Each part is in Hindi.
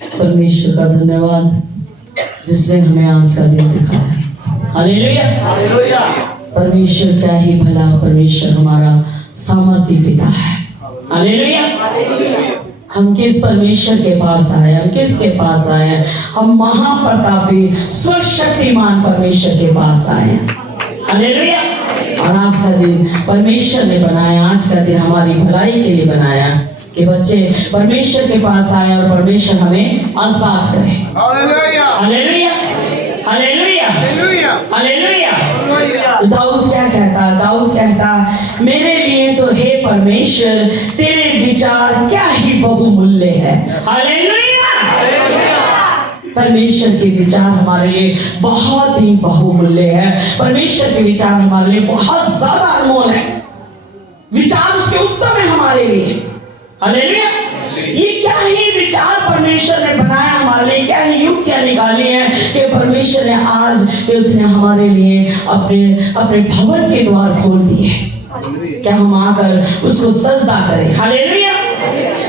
परमेश्वर का धन्यवाद जिसने हमें आज का दिन दिखाया। Hallelujah, hallelujah. परमेश्वर क्या ही भला, परमेश्वर हमारा सामर्थी पिता है। Hallelujah, hallelujah. हम किस परमेश्वर के पास आए, हम किसके पास आए हैं? हम महाप्रतापी सर्वशक्तिमान परमेश्वर के पास आए हैं। हालेलुया। और आज का दिन परमेश्वर ने बनाया, आज का दिन हमारी भलाई के लिए बनाया कि बच्चे परमेश्वर के पास आए और परमेश्वर हमें आजाद करे। Hallelujah, hallelujah, hallelujah, hallelujah, hallelujah. दाऊद क्या कहता? दाऊद कहता, मेरे लिए तो हे परमेश्वर तेरे विचार क्या ही बहुमूल्य है। हालेलुया। परमेश्वर के विचार हमारे लिए बहुत ही बहुमूल्य है। परमेश्वर के विचार हमारे लिए बहुत ज्यादा अनमोल है। विचार उसके उत्तम है हमारे लिए। हालेलुया। ये क्या ही विचार परमेश्वर ने बनाया हमारे लिए, क्या ही युक्तियां निकाली है कि परमेश्वर ने आज कि उसने हमारे लिए अपने अपने भवन के द्वार खोल दिए। क्या हम आकर उसको सजदा करें? हालेलुया।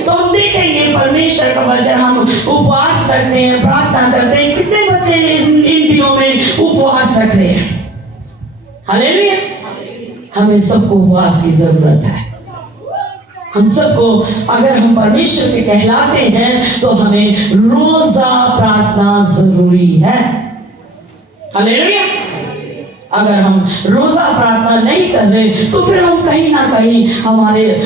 तो हम देखेंगे परमेश्वर का वचन, हम उपवास करते हैं, प्रार्थना करते हैं। कितने बच्चे इन दिनों में उपवास रख रहे हैं? हालेलुया। हमें सबको उपवास की जरूरत है। हम सबको, अगर हम परमेश्वर के कहलाते हैं तो हमें रोजा प्रार्थना जरूरी है। हालेलुया। अगर हम रोजा प्रार्थना नहीं कर रहे तो फिर हम कहीं ना कहीं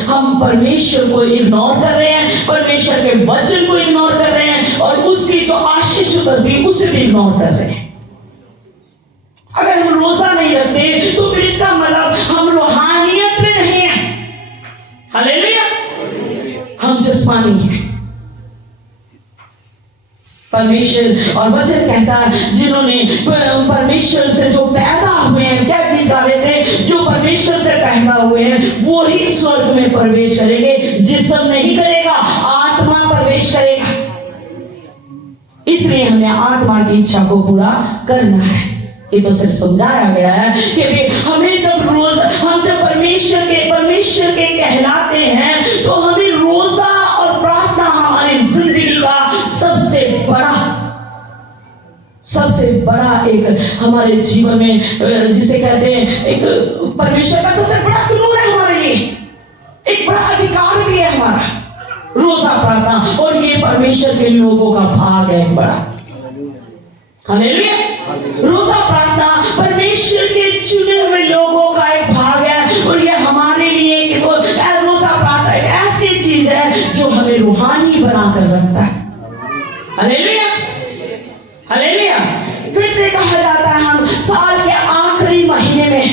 हम परमेश्वर को इग्नोर कर रहे हैं, परमेश्वर के वचन को इग्नोर कर रहे हैं और उसकी जो आशीष उतरती उसे भी इग्नोर कर रहे हैं। अगर हम रोजा नहीं रखते तो फिर इसका मतलब हम रूहानियत में नहीं है। हालेलुया। हम जिस्मानी हैं। परमेश्वर और वचन कहता है जिन्होंने परमेश्वर से जो पैदा हुए हैं, क्या गीत गा रहे थे, जो परमेश्वर से पैदा हुए हैं वो ही स्वर्ग में प्रवेश करेंगे। जिस्म नहीं करेगा, आत्मा प्रवेश करेगा। इसलिए हमें आत्मा की इच्छा को पूरा करना है। ये तो सिर्फ समझाया गया है कि हमें हम जब परमेश्वर के कहलाते हैं तो हमें रोजा और प्रार्थना हमारी जिंदगी का सबसे बड़ा एक हमारे जीवन में, जिसे कहते हैं एक परमेश्वर का सबसे बड़ा कानून है हमारे लिए, एक बड़ा अधिकार भी है हमारा रोजा प्रार्थना। और ये परमेश्वर के लोगों का भाग है एक बड़ा। हालेलुया। रोजा प्रार्थना परमेश्वर के चुने हुए लोगों का एक भाग है और ये हमारे लिए कि वो रोजा प्रार्थना एक ऐसी चीज है जो हमें रूहानी बनाकर रखता है। Hallelujah, hallelujah. फिर से कहा जाता है हम साल के आखिरी महीने में,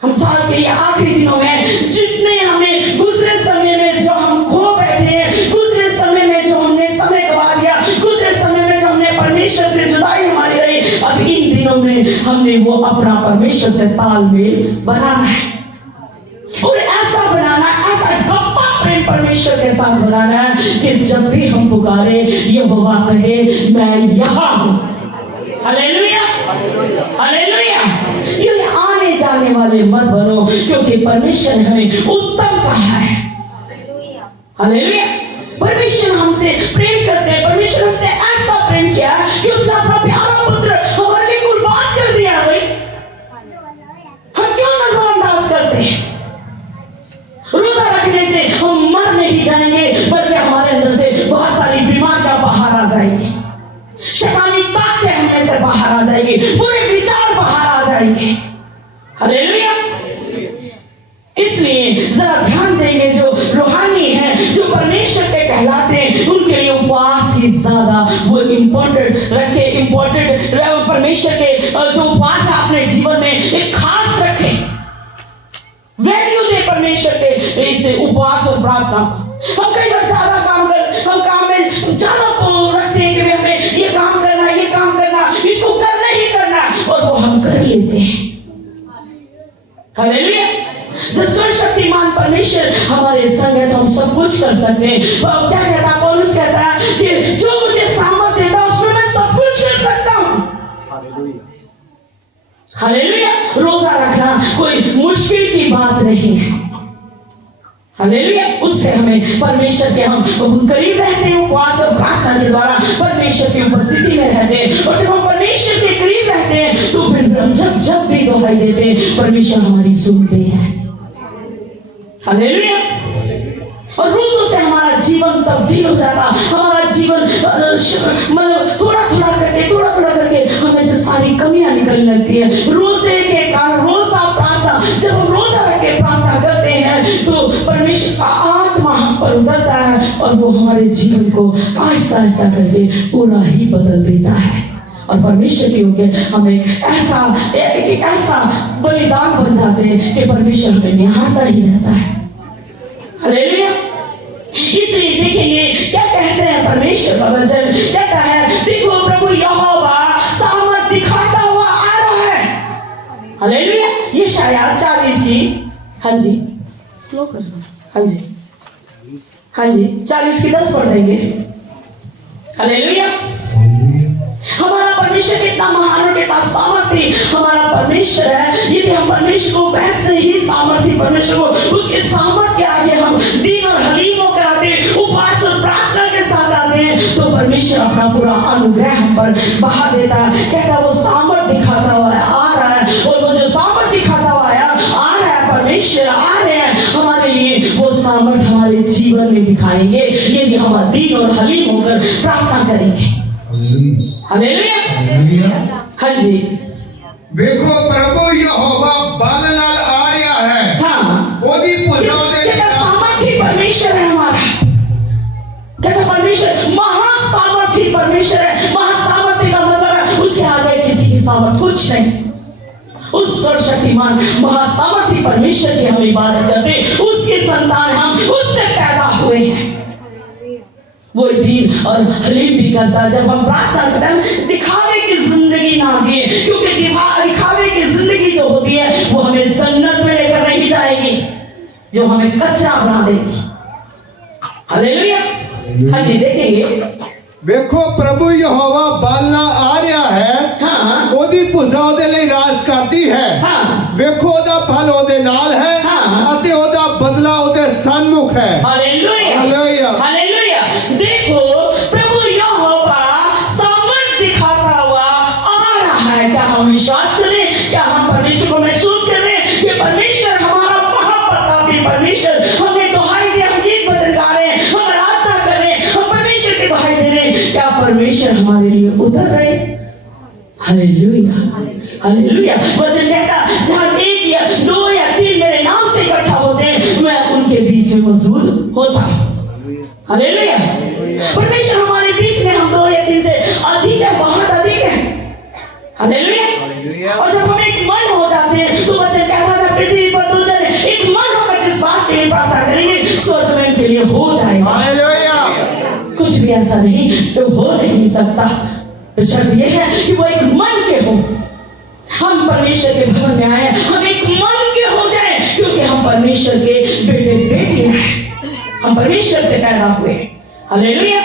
हम साल के आखिरी दिनों में जितने हमें गुजरे समय में जो हम खो बैठे हैं, गुजरे समय में जो हमने समय गवा दिया, गुजरे समय में जो हमने परमेश्वर से जुदाई हमारी रही, अब इन दिनों में हमने वो अपना परमेश्वर से तालमेल बनाना है और ऐसा बनाना, ऐसा गप्पा प्रेम परमेश्वर के साथ बनाना है कि जब भी हम पुकारे यहोवा कहे मैं यहाँ हूँ। Hallelujah, hallelujah. ये आने जाने वाले मत बनो क्योंकि परमेश्वर ने हमें उत्तम कहा है। हालेलुया। परमेश्वर हमसे प्रेम करते हैं। परमेश्वर हमसे ऐसा प्रेम किया कि उसने अपना प्यारा पुत्र हमारे लिए कुर्बान कर दिया। भाई हम क्यों नजरअंदाज करते हैं? रोजा रखने से हम मर नहीं जाएंगे बल्कि हमारे अंदर से बहुत सारी बीमारियां बाहर आ जाएंगी, शैतानी ताकतें हमें से बाहर आ जाएंगी, बुरे विचार बाहर आ जाएंगे। हालेलुया। इसलिए जरा ध्यान देंगे जो रूहानी है, जो परमेश्वर के कहलाते हैं, उनके लिए उपवास ही ज्यादा वो इम्पोर्टेंट रखे। परमेश्वर के जो उपवास है अपने जीवन में एक खास रखे, वैल्यू दे परमेश्वर के इस उपवास और प्रार्थना को। हम कई बार ज्यादा हम काम में ज्यादा रखते हैं कि हमें ये काम करना, इसको करना ही करना, और वो हम कर लेते हैं। हालेलुया। जब सर्वशक्तिमान परमेश्वर हमारे संग है तो हम सब कुछ कर सकते हैं। तो क्या कहता है पौलुस? कहता है कि जो मुझे सामर्थ्य देता उसमें मैं सब कुछ कर सकता हूँ। हालेलुया। रोजा रखना कोई मुश्किल की बात नहीं है। हालेलुया। उससे हमें परमेश्वर के हम करीब रहते हैं, उपवास आराधना के द्वारा परमेश्वर की उपस्थिति में रहते हैं, और जब हम परमेश्वर के करीब रहते हैं तो फिर हम जब भी दोहाई देते हैं परमेश्वर हमारी सुनते हैं। हालेलुया। और रोजों से हमारा जीवन तब्दील हो जाता, हमारा जीवन मतलब थोड़ा थोड़ा करके हमें से सारी कमियां निकलने लगती है। रोजे के कारण रोजा प्रार्थना, जब हम रोजा रख के प्रार्थना करते हैं तो परमेश्वर का आत्मा हम पर उतरता है और वो हमारे जीवन को आहिस्ता आहिस्ता करके पूरा ही बदल देता है, और परमेश्वर के होके हमें एक ऐसा बलिदान बन जाते हैं कि परमेश्वर हमें निहारता ही रहता है। हालेलुया। इसलिए देखेंगे क्या कहते हैं परमेश्वर का वचन कहता है, देखो प्रभु यहोवा सामर्थ दिखाता हुआ आ रहा है। हालेलुया। ये शायद 40 की, हाँ जी स्लो कर दो, हाँ जी 40 की 10 पढ़ देंगे। हालेलुया। हमारा परमेश्वर कितना महान और कितना सामर्थी हमारा परमेश्वर है। यदि हम परमेश्वर को वैसे ही सामर्थी परमेश्वर को उसके सामर्थ्य के आगे हम दीन और हलीम होकर आते, उपवास और प्रार्थना के साथ आते हैं तो परमेश्वर अपना पूरा अनुग्रह हम पर बहा देता है। कहता वो सामर्थ्य दिखाता हुआ आ रहा है, और वो जो सामर्थ्य दिखाता हुआ आ रहा है परमेश्वर आ रहे हैं हमारे लिए, वो सामर्थ्य हमारे जीवन में दिखाएंगे यदि हम दीन और हलीम होकर प्रार्थना करेंगे। हालेलुया। हाँ जी। देखो प्रभु यहोवा बल नाल आ रहा है। हाँ। ओदी पुजाओ दे सामर्थी परमेश्वर है हमारा। कहता परमेश्वर महासामर्थी परमेश्वर है। महासामर्थी का मतलब है उसके आगे किसी की सामर्थ कुछ नहीं। उस सर्वशक्तिमान महासामर्थी परमेश्वर की हम इबादत करते, उसके संतान हम, उससे पैदा हुए हैं। वो दीन और हलीम भी करता। जब हम प्रार्थना करते हैं दिखावे की जिंदगी ना जिए, क्योंकि दिखावे की जिंदगी जो होती है वो हमें जन्नत में लेकर नहीं जाएगी, जो हमें कचरा बना देगी। हालेलुया। हाँ जी देखेंगे, देखो प्रभु यहोवा बल नाल आ रहा है। हाँ। ओदी पुजाओ दे लिए राज करती है। हाँ। देखो ओदा फल ओदे नाल है। हाँ। अते ओदा बदला ओदे सन्मुख है। हालेलुया। हालेलुया। हालेलुया। देखो प्रभु यहोवा सामर्थ्य दिखाता हुआ आ रहा है। क्या हम विश्वास करें? क्या हम परमेश्वर को महसूस करें कि परमेश्वर हमारा महाप्रतापी परमेश्वर? हमने दुहाई दी, हम गीत भजन गा रहे हैं, हम आराधना कर रहे हैं, हम परमेश्वर की दुहाई दे रहे हैं। क्या परमेश्वर हमारे लिए उतर रहे? हालेलुया। हालेलुया। वचन कहता जहां 1 या 2 या 3 मेरे नाम से इकट्ठा होते हैं मैं उनके बीच में मौजूद होता हूं। हालेलुया। परमेश्वर हमारे बीच में, हम 2 या 3 से अधिक है, बहुत अधिक है। हालेलुया। और जब हम एक मन हो जाते हैं तो वचन कहता था पृथ्वी पर 2 जन एक मन होकर जिस बात के लिए प्रार्थना करेंगे स्वर्ग में उनके लिए हो जाएगा। हालेलुया। कुछ भी ऐसा नहीं जो हो नहीं सकता। शर्त यह है कि वो एक मन के हो। हम परमेश्वर के भवन में आए, हम एक मन के हो जाए, क्योंकि हम परमेश्वर के बेटे बेटियां हैं, हम परमेश्वर से पैदा हुए। हालेलुया।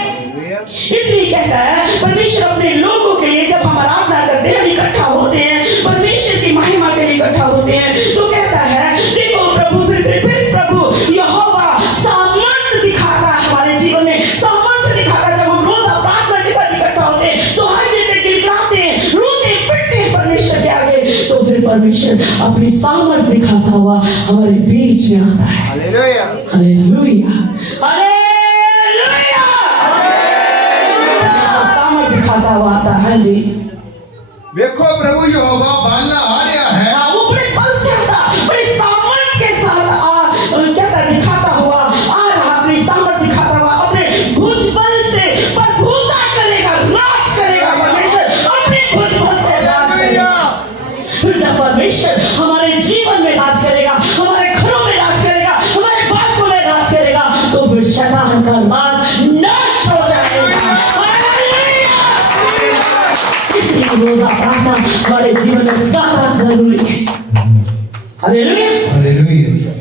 इसलिए कहता है परमेश्वर अपने लोगों के लिए जब हम आराधना करते हैं, हम इकट्ठा होते हैं, परमेश्वर की महिमा के लिए इकट्ठा होते हैं, तो कहता है देखो प्रभु फिर प्रभु यहोवा सामर्थ्य दिखाता है हमारे जीवन में, सामर्थ्य दिखाता है। जब हम रोजा प्रार्थना के साथ इकट्ठा होते हैं तो हाय देते, गिड़गिड़ाते हैं, रोते पिटते हैं परमेश्वर के आगे, तो फिर परमेश्वर अपनी सामर्थ्य दिखाता हुआ हमारे बीच में आता है। हालेलुया। हालेलुया। हालेलुया। सामर्थ्य दिखाता हुआ आता है। हाँ जी। देखो प्रभु यहोवा बल नाल आ रहा है। हाँ, वो बड़े बल से आता, बड़े सामर्थ्य के साथ क्या दिखाता हुआ आ रहा, अपनी सामर्थ्य दिखाता हुआ अपने भुजबल से प्रभुता करेगा, राज करेगा। परमेश्वर अपने भुजबल से राज करेगा। फिर जब परमेश्वर हमारे जीवन में राज करेगा, हमारे घरों में राज करेगा, हमारे बातों में राज करेगा, तो फिर शैतान का राज नाश हो जाएगा। इसलिए रोजा प्रार्थना हमारे जीवन में ज्यादा जरूरी है। हालेलुया। हालेलुया।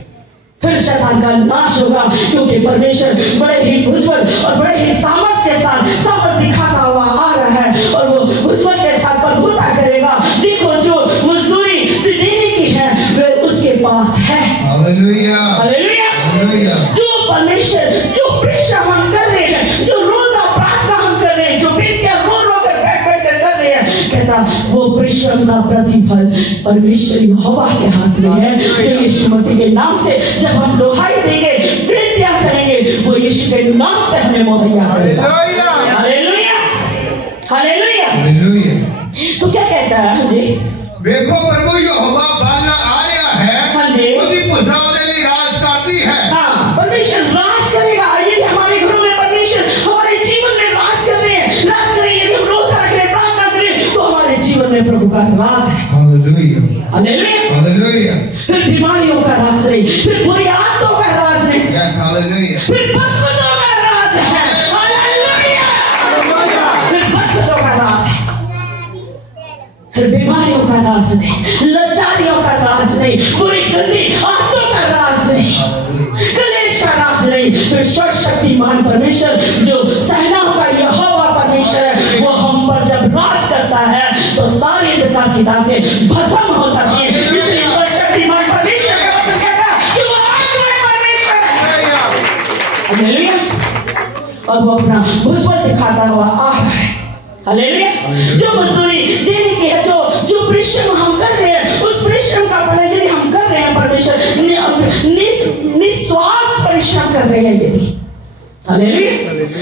फिर शैतान का नाश होगा, क्योंकि परमेश्वर बड़े ही भुजबल और बड़े ही सामर्थ्य के साथ सामर्थ्य दिखाता हुआ आ रहा है, और वो भुजबल के साथ प्रभुता करेगा। देखो जो मजदूरी देने की है वे उसके पास है। हालेलुया। हालेलुया। जो परमेश्वर, जो परिश्रम हम कर रहे हैं, जो रोजा प्रार्थना हम परिश्रम का प्रतिफल परमेश्वर यहोवा के हाथ में है, जो यीशु मसीह के नाम से जब हम दुहाई देंगे, विनतियां करेंगे, वो यीशु के नाम से हमें मुहैया करेगा। Hallelujah, hallelujah. तो क्या कहता है? हाँ जी, देखो प्रभु यहोवा बालना आ रहा है। हाँ जी, ਉਹਦੀ ਭੁਜਾ ਉਹਦੇ ਲਈ ਰਾਜ ਕਰਦੀ है। हाँ, परमेश्वर राज करेगा। यदि हमारे घरों में परमेश्वर हमारे जीवन में राज कर रहे हैं, राज करें, यदि हम रोजा रख रहे हैं, प्रार्थना करें, तो हमारे जीवन में प्रभु का राज है। Hallelujah, hallelujah, hallelujah. फिर बीमारियों का राज नहीं, फिर बुरी आदतों का राज नहीं, यस, हालेलुया। फिर बदखुदों का राज है। हालेलुया, फिर बदखुदों का राज है, फिर बीमारियों का राज नहीं, लाचारियों का राज नहीं, बुरी गंदी आदतों का राज नहीं, कलेश का राज नहीं। फिर सर्वशक्तिमान परमेश्वर जो सेनाओं का यहोवा परमेश्वर है, वो हम पर जब राज करता है तो सारी अंधकार की ताकतें भस्म हो जाती है। इसलिए सर्वशक्तिमान परमेश्वर का वचन कहता है कि वो आत्मा परमेश्वर है। हालेलुया, और वो अपना भुजबल दिखाता हुआ आ रहा है। हालेलुया, जो मजदूरी देने की है, जो परिश्रम हम कर रहे हैं, उस परिश्रम का भला यदि हम कर रहे हैं, परमेश्वर निस्वार्थ परिश्रम कर रहे हैं, यदि हालेलुया,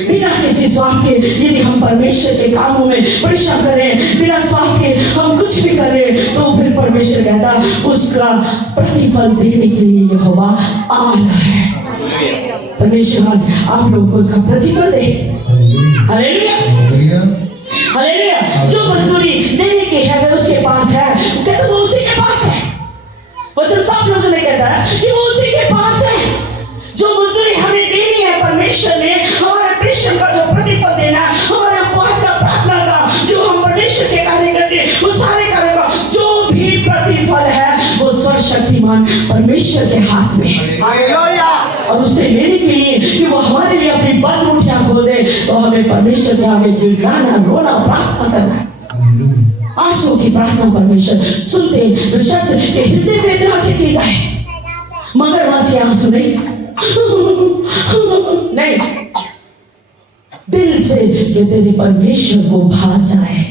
बिना किसी स्वार्थ के यदि हम परमेश्वर के कामों में परिश्रम करें, बिना स्वार्थ के हम कुछ भी करें, तो फिर परमेश्वर कहता उसका प्रतिफल देने के लिए यहोवा आ रहा है। परमेश्वर आज आप लोगों को उसका प्रतिफल दे। Hallelujah, hallelujah. जो मजदूरी देने की है वो उसके पास है, कहता वो उसी के पास है। वचन साफ लफ्ज़ों में कहता है कि वो उसी के पास है। जो मजदूरी हमें देनी है, परमेश्वर ने हमारे परिश्रम का जो प्रतिफल देना है, हमारे उपवास का, प्रार्थना का, जो हम परमेश्वर के कार्य करते हैं, उस सारे कार्य का जो भी प्रतिफल है, वो सर्वशक्तिमान परमेश्वर के हाथ में है। हालेलुया। और उससे लेने के लिए कि वो हमारे लिए अपनी बंद मुठियां खोल दे, तो हमें परमेश्वर के आगे गिड़गिड़ाना, रोना, प्रार्थना करना है। आंसू की प्रार्थना परमेश्वर सुनते शब्द के हृदय वेदना से की जाए, मगर वहां से आंसू नहीं, नहीं, दिल से कि तेरे परमेश्वर को भा जाए।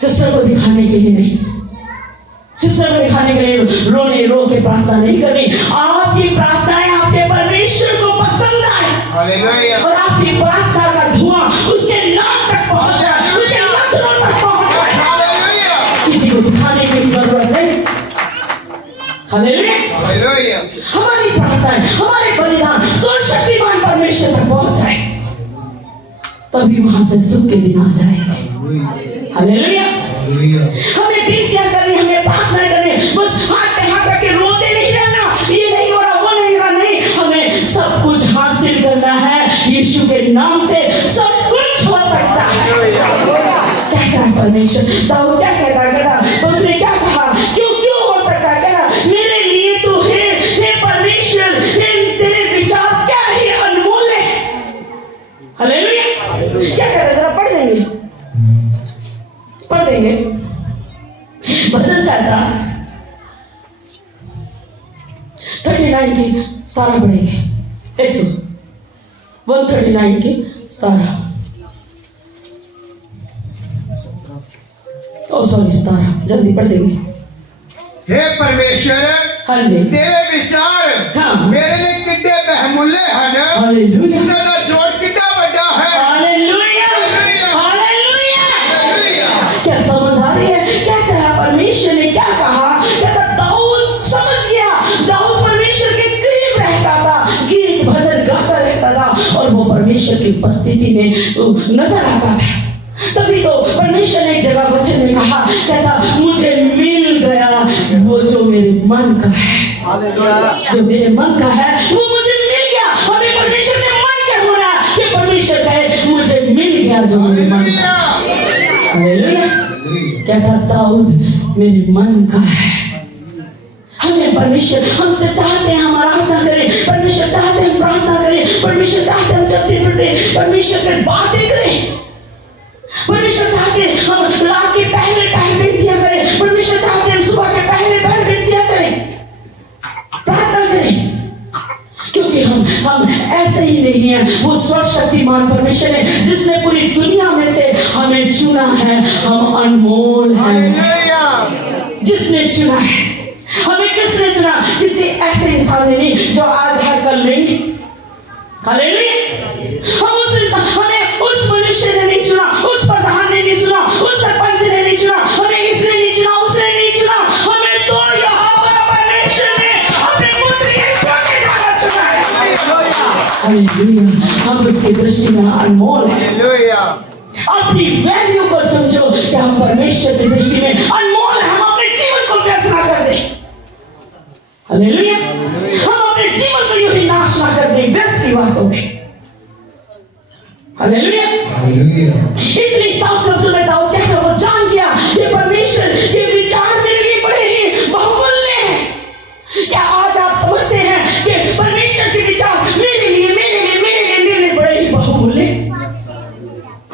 सिस्टर को दिखाने के लिए नहीं, सिस्टर को दिखाने के लिए रोने रो के प्रार्थना नहीं करनी। आपकी प्रार्थनाएं आपके परमेश्वर को पसंद आए, हालेलुया। और आपकी प्रार्थना का धुआं उसके नाम तक पहुंच जाए, उसके लक्षणों तक पहुंच जाए। हालेलुया, किसी को दिखाने की जरूरत नहीं। Hallelujah, hallelujah. हमारी प्रार्थनाएं, हमारे बलिदान सर्वशक्तिमान परमेश्वर तक पहुंच जाए, तभी वहां से सुख के दिन आ जाएंगे। हालेलुया, हमें विनतियां करनी, हमें प्रार्थना करनी, बस हाथ पे हाथ रख के रोते नहीं रहना, ये नहीं हो रहा, वो नहीं हो रहा, नहीं, हमें सब कुछ हासिल करना है। यीशु के नाम से सब कुछ हो सकता है। क्या कहा परमेश्वर? दाऊद क्या कहता है? उसने क्या कहा? क्यों क्यों हो सकता है? कह रहा मेरे लिए तो है, हे परमेश्वर, तेरे विचार क्या ही अनमोल है। हालेलुया, क्या कह रहा है? जरा पढ़ देंगे, पढ़ देंगे। भजन संहिता 39 की 17 पढ़ेंगे। 139 की 17, सॉरी 17, जल्दी पढ़ देंगे। हे परमेश्वर, हाँ जी, तेरे विचार हाँ, मेरे लिए कितने बहुमूल्य हैं। हालेलुया, तेरा जोड़ कितना बड़ा है। Hallelujah, hallelujah. क्या समझ आ रही है? क्या कहा परमेश्वर ने? क्या कहा? कहता दाऊद समझ गया। दाऊद परमेश्वर के करीब रहता था, गीत भजन गाता रहता था, और वो परमेश्वर की उपस्थिति में नजर आता था। तभी तो परमेश्वर ने एक जगह वचन में कहा, कहता मुझे मिल गया वो जो मेरे मन का है, जो मेरे मन का है वो मुझे मिल गया। हमें परमेश्वर के मन के होना कि परमेश्वर कहे मुझे मिल गया जो मेरे मन का है। हालेलुया, कहता दाऊद मेरे मन का है। हमें परमेश्वर हमसे चाहते हैं हम आराधना करें, परमेश्वर चाहते हैं हम प्रार्थना करें, परमेश्वर चाहते हैं हम चलते फिरते परमेश्वर से बातें करें, परमेश्वर चाहते हैं हम रात के पहले पहर विनतियां करें, परमेश्वर चाहते हैं सुबह के पहले पहर विनतियां करें, प्रार्थना करें, क्योंकि हम हम ऐसे ही नहीं है। वो सर्वशक्तिमान परमेश्वर है जिसने पूरी दुनिया में से हमें चुना है। हम अनमोल हैं। जिसने चुना है, हमें किसने चुना? किसी ऐसे इंसान ने नहीं जो आज है कल नहीं। हालेलुया। हमें उस मनुष्य ने नहीं चुना, उस प्रधान ने नहीं चुना, उस सरपंच ने नहीं चुना, हमें इसने नहीं चुना, उसने नहीं चुना, हमें तो यहाँ पर परमेश्वर ने अपने पुत्र यीशु के द्वारा चुना है। हालेलुया। हम उसकी दृष्टि में अनमोल हैं। अपनी वैल्यू को समझो कि हम परमेश्वर की दृष्टि में अनमोल हैं। हम अपने जीवन को व्यर्थ ना कर दें। हालेलुया। हम अपने जीवन को यूं ही नाश ना कर दें व्यर्थ की बातों में। हालेलुया। इसलिए साफ लफ्ज़ों में दाऊद कहता है, वो जान गया कि परमेश्वर के विचार मेरे लिए बड़े ही बहुमूल्य हैं। क्या आज आप समझते हैं कि परमेश्वर के विचार मेरे लिए बड़े ही बहुमूल्य?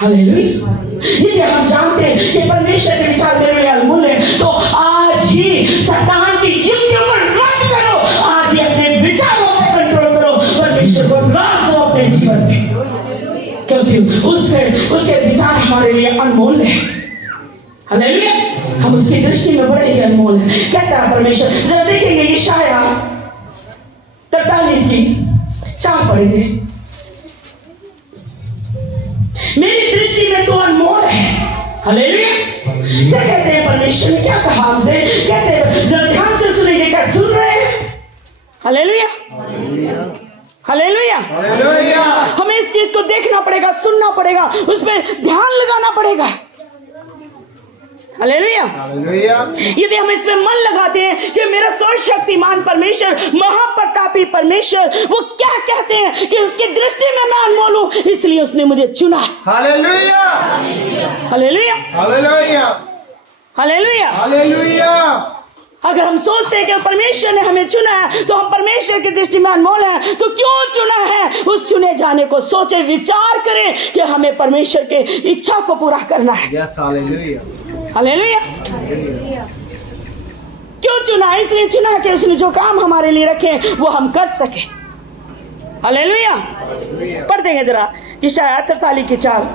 हालेलुया। यदि हम जानते हैं कि परमेश्वर के विचार मेरे लिए अनमोल है, तो आज ही शैतान की युक्तियों पर रद्द करो। आज ही अपने विचारों पर कंट्रोल करो। परमेश्वर को राज दो अपने जीवन में, क्योंकि उसके विचार हमारे लिए अनमोल है। हालेलुया। हम उसकी दृष्टि में बड़े ही अनमोल है। कहता है परमेश्वर, जरा देखेंगे यशाया 43:4 पढ़ेंगे। मेरी दृष्टि में तो अनमोल है। हालेलुया। क्या कहते हैं परमेश्वर ने? क्या कहा हमसे? कहते हैं, जरा ध्यान से सुनेंगे। क्या सुन रहे हैं? हालेलुया। हालेलुया। हमें इस चीज को देखना पड़ेगा, सुनना पड़ेगा, उसमें ध्यान लगाना पड़ेगा। हालेलुया। यदि हम इसमें मन लगाते हैं कि मेरा सर्वशक्तिमान परमेश्वर, महाप्रतापी परमेश्वर, वो क्या कहते हैं कि उसकी दृष्टि में मैं अनमोल हूं, इसलिए उसने मुझे चुना। हालेलुया। हालेलुया। हालेलुया। हालेलुया। अगर हम सोचते हैं कि परमेश्वर ने हमें चुना है तो हम परमेश्वर की दृष्टि में अनमोल हैं, तो क्यों चुना है? उस चुने जाने को सोचे, विचार करें कि हमें परमेश्वर के इच्छा को पूरा करना है। हालेलुया। क्यों चुना? इसलिए चुना कि उसने जो काम हमारे लिए रखे वो हम कर सके। हालेलुया। पढ़ देंगे जरा यशाया 43:4।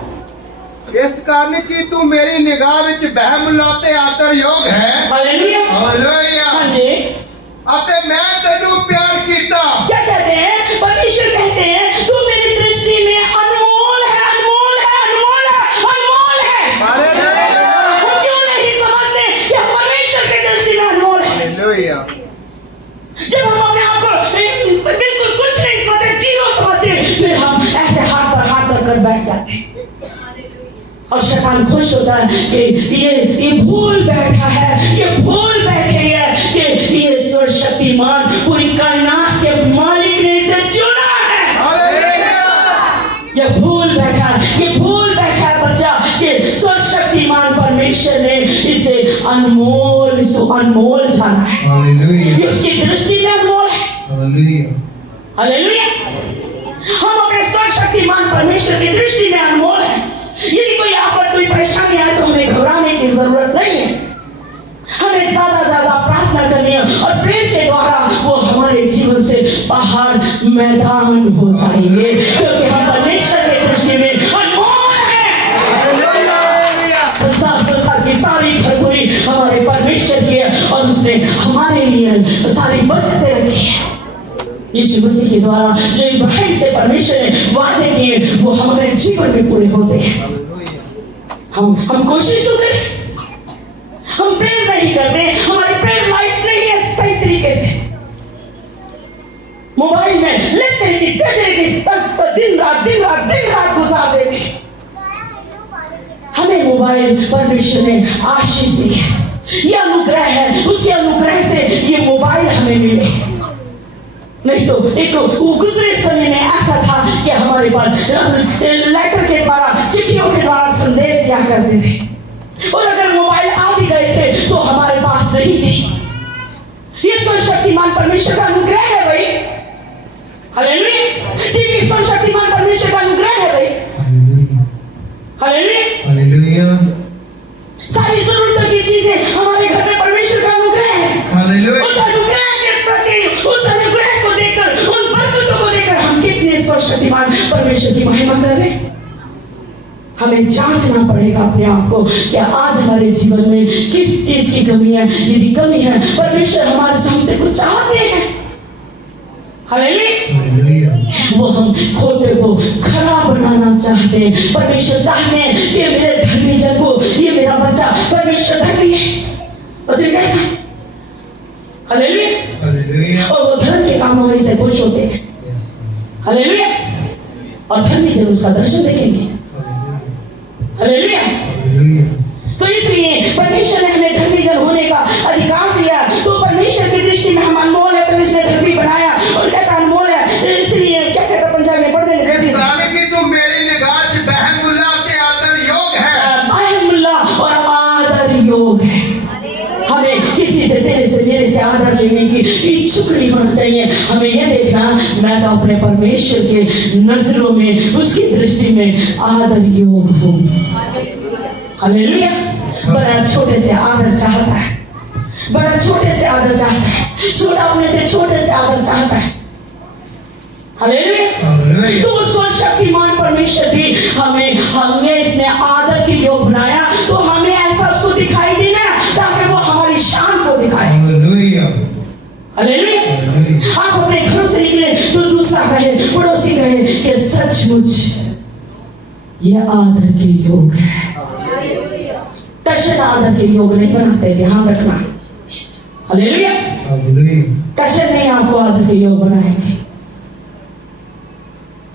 इस कारण की तू मेरी निगाह विच बहमुलाते आदर योग है। हालेलुया। हालेलुया। हाँ जी। अते मैं तेनू प्यार कीता। क्या कहते हैं? परमेश्वर कहते हैं, तू मेरी दृष्टि में अनमोल है, अनमोल है, अनमोल है, अनमोल है। हालेलुया। हम क्यों नहीं समझते कि हम परमेश्वर की दृष्टि में अनमोल है? हालेलुया। जब हम अपने आप को बिल्कुल कुछ नहीं समझते, जीरो समझते, फिर हम ऐसे हाथ पर हाथ रखकर बैठ जाते हैं और शैतान खुश होता है कि ये भूल बैठा है, ये भूल बैठे है कि ये सर्वशक्तिमान पूरी कायनात के मालिक ने इसे चुना है। ये भूल बैठा है बच्चा कि सर्वशक्तिमान परमेश्वर ने इसे अनमोल जाना है। हालेलुया। उसकी दृष्टि में अनमोल है। हालेलुया। हालेलुया। हम अपने सर्वशक्तिमान परमेश्वर की दृष्टि में अनमोल है। यदि कोई आफत, कोई परेशानी आए तो हमें घबराने की जरूरत नहीं है। हमें ज्यादा प्रार्थना करनी है और प्रेम के द्वारा वो हमारे जीवन से पहाड़ मैदान हो जाएंगे, क्योंकि हम परमेश्वर की दृष्टि में अनमोल हैं। संसार की सारी भरपूरी हमारे परमेश्वर की है और उसने हमारे लिए सारी बरकतें रखी है। यीशु मसीह के द्वारा जो इब्राहिम से परमेश्वर ने वादे किए वो हमारे जीवन में पूरे होते हैं। हम कोशिश तो करें, हम प्रेयर नहीं करते, हमारी प्रेयर लाइफ नहीं है सही तरीके से। मोबाइल में लेते हैं दिन रात गुजार देते हैं। हमें मोबाइल परमेश्वर ने आशीष दी है, यह अनुग्रह है, उसके अनुग्रह से ये मोबाइल हमें मिले। नहीं तो एक गुजरे समय में ऐसा था कि हमारे पास लेटर के द्वारा, चिट्ठियों के द्वारा संदेश दिया करते थे, और अगर मोबाइल आ भी गए थे तो हमारे पास नहीं थे। ये सर्वशक्तिमान परमेश्वर का अनुग्रह है भाई। हालेलुया। टीवी सर्वशक्तिमान परमेश्वर का अनुग्रह है भाई। हालेलुया। हालेलुया। सारी जरूरतों की चीजें हमारे घर में परमेश्वर का अनुग्रह है। हालेलुया। उस अनुग्रह के प्रति, उस अनुग्रह को देकर, उन बरकतों को देकर हम हमें जांचना पड़ेगा अपने आप को कि आज हमारे जीवन में किस चीज की कमी है। यदि कमी है, परमेश्वर हमारे से हमसे कुछ चाहते हैं, हालेलुया, वो हम खोटे को खरा बनाना चाहते हैं। परमेश्वर चाहते हैं कि मेरे धर्मी जन को, ये मेरा बच्चा परमेश्वर धर्मी है, उसे कहता है, हालेलुया, और वो धर्म के कामों में से खुश होते हैं, हालेलुया, और धर्मी जन उसका दर्शन देखेंगे, हालेलुया। तो इसलिए परमेश्वर ने हमें धर्मी जन होने का अधिकार दिया, तो परमेश्वर की दृष्टि में हम अनमोल है, तो इसने धर्मी बनाया और कहता अनमोल है। इसलिए क्या कहता पंजाबी में पढ़ देंगे, कि तू मेरी निगाह च बहमुल्ला के आदर योग है, बहमुल्ला और आदर योग है। हमें किसी से, तेरे से, मेरे से आदर लेने की इच्छुक नहीं होना चाहिए। हमें यह देखना, मैं तो अपने परमेश्वर के नजरों में, उसकी दृष्टि में आदर योग हूँ, हालेलुया। बड़ा छोटे से आदर चाहता है, बड़ा छोटे से आदर चाहता है, छोटा अपने से छोटे से आदर चाहता है, हालेलुया। तो उस शक्तिमान परमेश्वर भी हमें इसने आदर के योग बनाया, तो हमें ऐसा उसको दिखाई देना ताकि वो हमारी शान को दिखाए, हालेलुया। आप अपने घर से निकले तो दूसरा कहे, पड़ोसी कहे कि सचमुच ये आदर के योग है। कशन आदर के योग नहीं बनाते, ध्यान रखना, हालेलुया। कशन नहीं आपको आदर के योग बनाएंगे।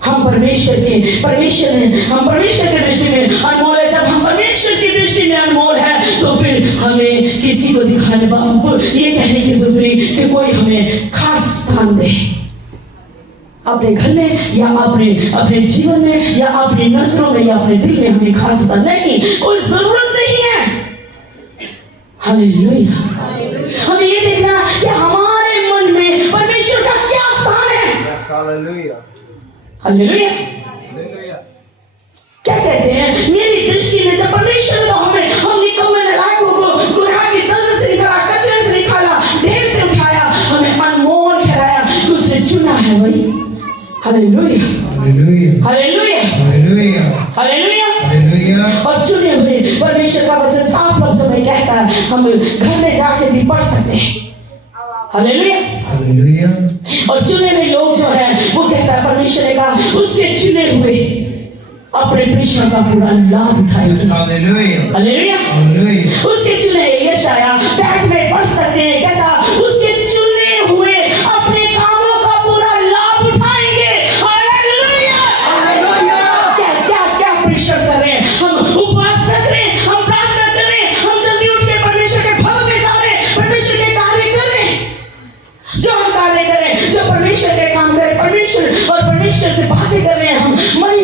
हम परमेश्वर की दृष्टि में अनमोल है। जब हम परमेश्वर की दृष्टि में अनमोल है, तो फिर हमें किसी को दिखाने ये कहने की जरूरत नहीं कि कोई हमें खास स्थान दे अपने घर में या अपने जीवन में या अपनी नजरों में या अपने दिल में। हमें खास स्थान नहीं, कोई जरूरत नहीं है, हालेलुया। हमें ये देखना कि हमारे मन में परमेश्वर का क्या स्थान है, हालेलुया, हालेलुया। क्या कहते हैं, मेरी दृष्टि में जब परमेश्वर तो हम निकम्मे नालायकों को गुनाह की दलदल से निकाला, कचरे से निकाला, ढेर से उठाया, हमें अनमोल ठहराया, उसने चुना है वही, हालेलुया, हालेलुया, हालेलुया। और चुने हुए परमेश्वर का वचन साफ लफ्जों में कहता है, हम घर में जाके भी पढ़ सकते हैं, हालेलुया। और चुने हुए लोग जो है, वो कहता है परमेश्वर ने कहा उसके चुने हुए अपने कृष्ण का पूरा लाभ उठाएंगे, हालेलुया। उसके चुने, यशाया बैठ में पढ़ सकते हैं, कहता उसके चुने हुए अपने कामों का पूरा लाभ उठाएंगे, हालेलुया। क्या परिश्रम कर रहे हैं, हम उपवास रख रहे हैं, हम प्रार्थना कर रहे हैं, हम जल्दी उठ के परमेश्वर के भवन में जा रहे हैं, परमेश्वर के कार्य कर रहे हैं। जो हम कार्य करें, जो परमेश्वर के काम करें, परमेश्वर से बातें कर रहे हैं, हम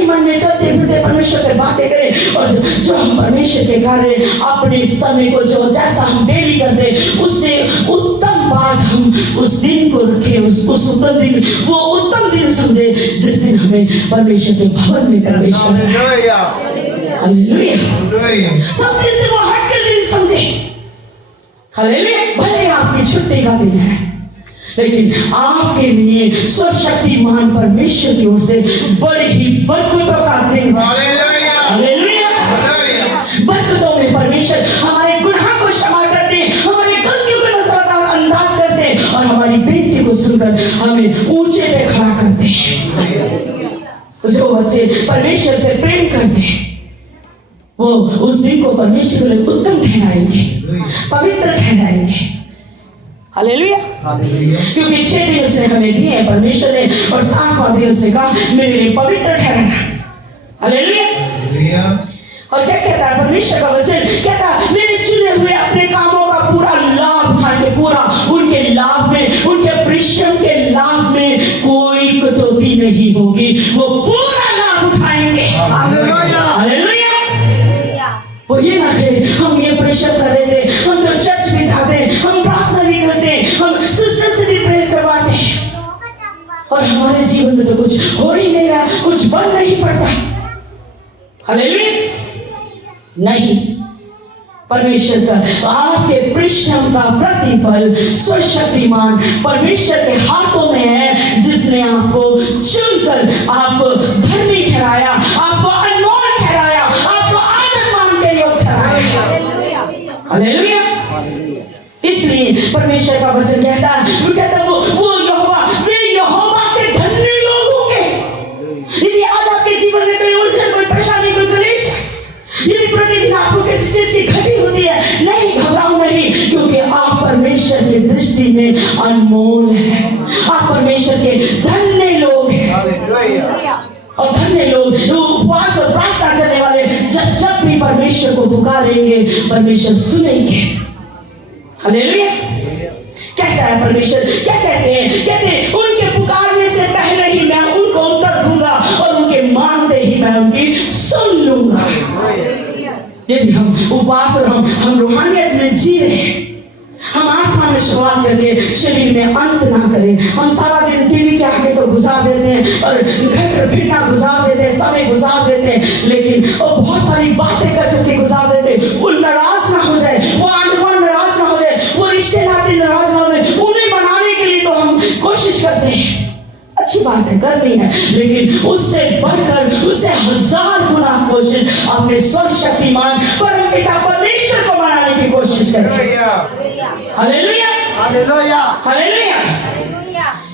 मन में चलते फिरते परमेश्वर से बातें करें, और जो हम परमेश्वर के कार्य अपने समय को जो जैसा हम डेली करते हैं, उससे उत्तम बात हम उस दिन को रखें, उस उत्तम दिन, वो उत्तम दिन समझे जिस दिन हमें परमेश्वर के भवन में प्रवेश करना है, हालेलुया। सब दिन से वो हट कर दिन समझे, हालेलुया। भले आपकी छुट्टी का दिन है, लेकिन आपके लिए सर्वशक्तिमान परमेश्वर की ओर से बड़ी ही बरकतों का दिन, हालेलुया। बरकतों में परमेश्वर हमारे गुनाह को क्षमा करते हैं, हमारी गलतियों को नजरअंदाज करते हैं, और हमारी बेनती को सुनकर हमें ऊंचे पे खड़ा करते हैं। तो जो बच्चे परमेश्वर से प्रेम करते हैं, वो उस दिन को परमेश्वर के लिए उत्तम ठहराएंगे, पवित्र ठहराएंगे, हालेलुया। क्योंकि 6 दिन उसने हमें दिए हैं परमेश्वर ने, और 7वां दिन उसने कहा मेरे लिए पवित्र ठहराना, हालेलुया। और क्या कहता है परमेश्वर का वचन, कहता मेरे चुने हुए अपने कामों का पूरा लाभ उठाएंगे, पूरा उनके लाभ में, उनके परिश्रम के लाभ में कोई कटौती नहीं होगी, वो पूरा लाभ उठाएंगे, हालेलुया। वो ये ना कहे हम ये परिश्रम कर रहे थे, हम तो चर्च भी जाते हैं, हम प्रार्थना भी करते हैं, हम सिस्टर से भी प्रेयर करवाते हैं, और हमारे जीवन में तो कुछ हो ही नहीं रहा, कुछ बन नहीं पड़ता, हालेलुया। नहीं, परमेश्वर का आपके परिश्रम का प्रतिफल सर्वशक्तिमान परमेश्वर के हाथों में है, जिसने आपको चुनकर आपको धर्मी ठहराया, आपको अनमोल ठहराया, परमेश्वर का वचन कहता है, वो कहता है वो यहोवा, वे यहोवा के धन्य लोग होंगे। यदि आज आपके जीवन में कोई उलझन, कोई परेशानी, कोई क्लेश, यदि प्रतिदिन आपको किसी चीज की घटी होती है, नहीं, घबराओ नहीं, क्योंकि आप परमेश्वर की दृष्टि में अनमोल है। आप परमेश्वर के धन्य लोग हैं। और धन्य लोग उपवास और प्रार्थना करने वाले जब भी परमेश्वर को पुकारेंगे, परमेश्वर सुनेंगे। हालेलुया। कहता है परमेश्वर, क्या कहते हैं? कहते हैं उनके पुकारने से पहले ही मैं उनको उत्तर दूंगा और उनके मांगते ही मैं उनकी सुन लूंगा। यदि हम उपवास और हम रूहानियत में जी रहे हैं, हम आत्मा में शुरुआत करके शरीर में अंत ना करें। हम सारा दिन टीवी के आगे तो गुजार देते हैं और घर फिरना गुजार देते हैं, समय गुजार देते हैं, लेकिन और बहुत सारी बातें करके गुजार देते हैं। वो नाराज ना हो जाए, वो आंडमान नाराज ना हो जाए, वो रिश्ते नाते नाराज ना हो जाए, उन्हें बनाने के लिए तो हम कोशिश करते हैं। अच्छी बात है, करनी है, लेकिन उससे बढ़कर, उससे 1000 गुना कोशिश अपने सर्वशक्तिमान परमपिता परमेश्वर को मनाने की कोशिश करें। Hallelujah, hallelujah, hallelujah.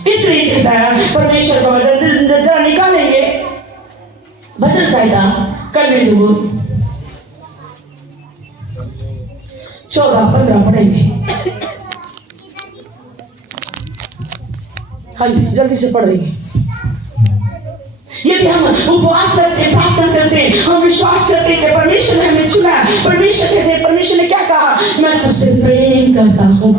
इसलिए कहता है परमेश्वर का वचन, जरा निकालेंगे भजन संहिता, कलमी ज़बूर 14-15 पढ़ेंगे। हाँ जी, जल्दी से पढ़ देंगे। यदि हम उपवास करते, प्रार्थना करते, हम विश्वास करते कि परमेश्वर ने हमें चुना, परमेश्वर कहते हैं, परमेश्वर ने क्या कहा? मैं तुझसे प्रेम करता हूँ।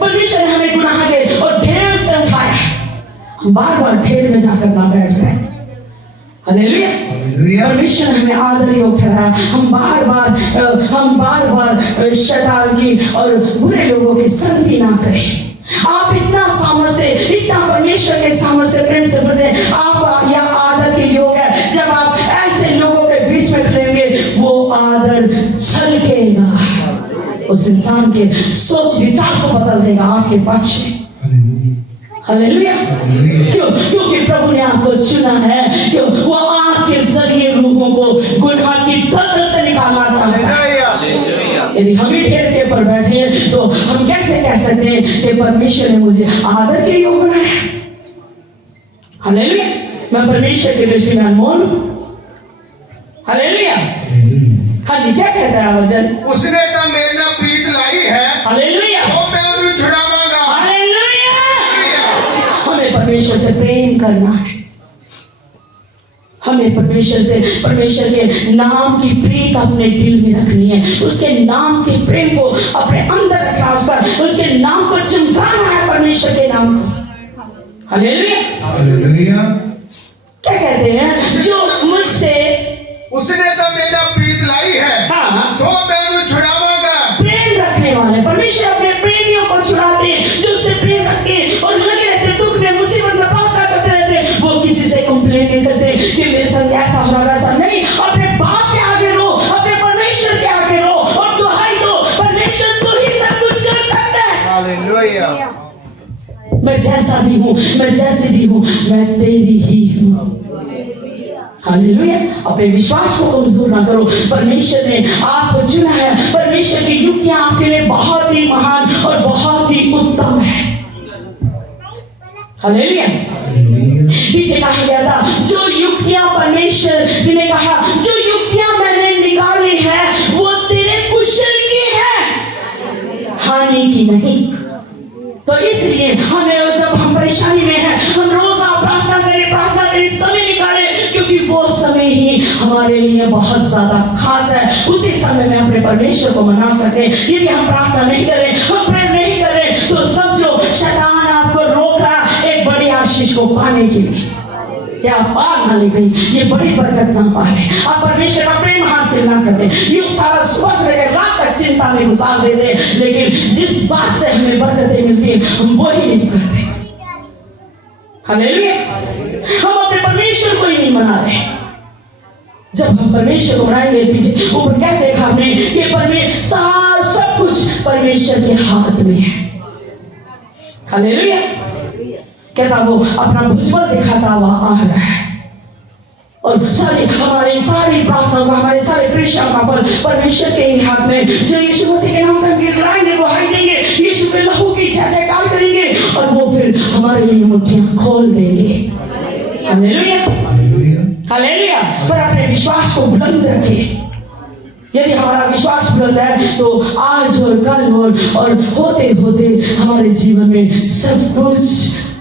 परमेश्वर ने हमें गुनाह के और ढेर से उठाया, हम बार-बार ढेर में जाकर ना बैठ जाए। हालेलुया। परमेश्वर ने हमें आदर योग ठहराया, हम बार-बार शैतान की और बुरे लोगों की संगति ना करें। आप इतना सामर्थ्य, इतना परमेश्वर के सामर्थ्य प्रेम से भरे, आप यह आदर के योग है। जब आप ऐसे लोगों के बीच में खड़ेंगे, वो आदर छलकेगा, उस इंसान के सोच विचार को बदल देगा आपके पक्ष में। हालेलुया। क्यों? क्योंकि प्रभु ने आपको चुना है, क्यों? वो आपके जरिए रूहों को गुनाह की दलदल से निकालना चाहता है। यदि हम ही ढेर के पर बैठे हैं, तो हम कैसे कह सकते हैं कि परमेश्वर ने मुझे आदर के योग बनाया? हालेलुया। मैं परमेश्वर की दृष्टि में अनमोल हूं। हालेलुया। हाँ जी, क्या कहता है वचन? उसने तो मेरा प्रीत लाई है, हालेलुया, वो मैं उन्हें छुड़ाऊंगा। हालेलुया। हमें परमेश्वर से प्रेम करना है, हमें परमेश्वर के नाम की प्रीत अपने दिल में रखनी है, उसके नाम के प्रेम को अपने अंदर रखना, उसके नाम को चमकाना है, परमेश्वर के नाम को। Hallelujah, hallelujah. क्या कहते हैं? जो मुझसे, उसने तो मेरा प्रीत लाई है, हाँ, सो मैं उन्हें छुड़ाऊंगा। प्रेम रखने वाले परमेश्वर अपने प्रेमियों को छुड़ाते हैं, जो उससे प्रेम रखते और लगे रहते, दुख में, मुसीबत में प्रार्थना करते रहते। वो किसी से कंप्लेन नहीं करते कि मेरे संग ऐसा हो रहा, ऐसा नहीं। अपने बाप के आगे रो, अपने परमेश्वर के आगे रो और दुहाई दो, परमेश्वर तू ही सब कुछ कर सकता है। हालेलुया। मैं जैसा भी हूँ, मैं जैसी भी हूँ, मैं तेरी ही हूँ। हालेलुया। अपने विश्वास को कमजोर ना करो, परमेश्वर ने आपको चुना है। परमेश्वर की युक्तियां आपके लिए बहुत ही महान और बहुत ही उत्तम है। हालेलुया। पीछे कहा गया था, जो युक्तियां परमेश्वर ने कहा, जो युक्तियां मैंने निकाली है, वो तेरे कुशल की है, हानि की नहीं। तो इसलिए हमें, जब हम परेशानी में हैं, हम रोजा प्रार्थना करें, समय निकालें, क्योंकि वो समय ही हमारे लिए बहुत ज्यादा खास है। उसी समय में अपने परमेश्वर को मना सके। यदि हम प्रार्थना नहीं करें, हम प्रेम नहीं करें, तो समझो शैतान आपको रोक रहा एक बड़ी आशीष को पाने के लिए। क्या आप पार ना ले गई, ये बड़ी बरकत ना पाले, आप परमेश्वर का प्रेम हासिल ना करें, ये सारा सुबह से लेकर रात तक चिंता में गुजार देते, लेकिन जिस बात से हमें बरकतें मिलती है, हम वो ही नहीं करते। हालेलुया। हम अपने परमेश्वर को ही नहीं मना रहे। जब हम परमेश्वर को मनाएंगे, पीछे ऊपर क्या देखा हमने कि परमेश्वर, सब कुछ परमेश्वर के हाथ में है। हालेलुया। कहता वो अपना भुजबल दिखाता हुआ आ रहा है, और हमारी सारी प्रार्थना का, हमारे सारे प्रेषण का फल परमेश्वर के ही हाथ में। जो यीशु मसीह के नाम से हम गिड़गिड़ाएंगे, दुहाई देंगे हमारे लिए मुट्ठियां खोल देंगे। Hallelujah, hallelujah. पर अपने विश्वास को बुलंद रखें। यदि हमारा विश्वास बुलंद है तो आज और कल और होते होते हमारे जीवन में सब कुछ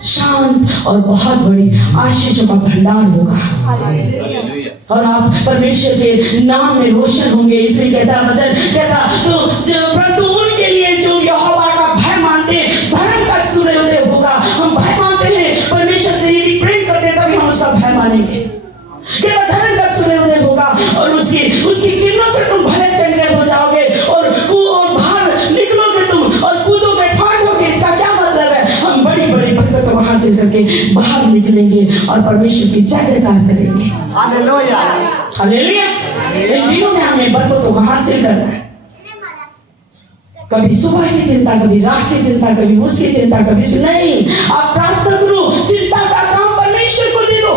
शांत और बहुत बड़ी आशीषों का भंडार होगा। और आप परमेश्वर के नाम में रोशन होंगे। इसलिए कहता वचन कहता तो परंतु उनके लिए जो यहोवा का भय मानते धर्म का सूर्योदय होगा। हम भय मानते हैं परमेश्वर से, यदि प्रेम करते तभी हम उसका भय मानेंगे। केवल धर्म का सूर्योदय होगा और उसकी किरणों से तुम भले चंगे हो जाओगे और बाहर निकलोगे तुम और कूदोगे फाटोगे। इसका क्या मतलब है? हम बड़ी बड़ी बरकतों हासिल करके बाहर निकलेंगे और परमेश्वर की जय जयकार करेंगे। Hallelujah, hallelujah. इन दिनों में हमें बरकतों को हासिल करना है। कभी सुबह की चिंता, कभी रात की चिंता, कभी उसकी चिंता, कभी नहीं। आप प्रार्थना करो, चिंता का काम परमेश्वर को दे दो,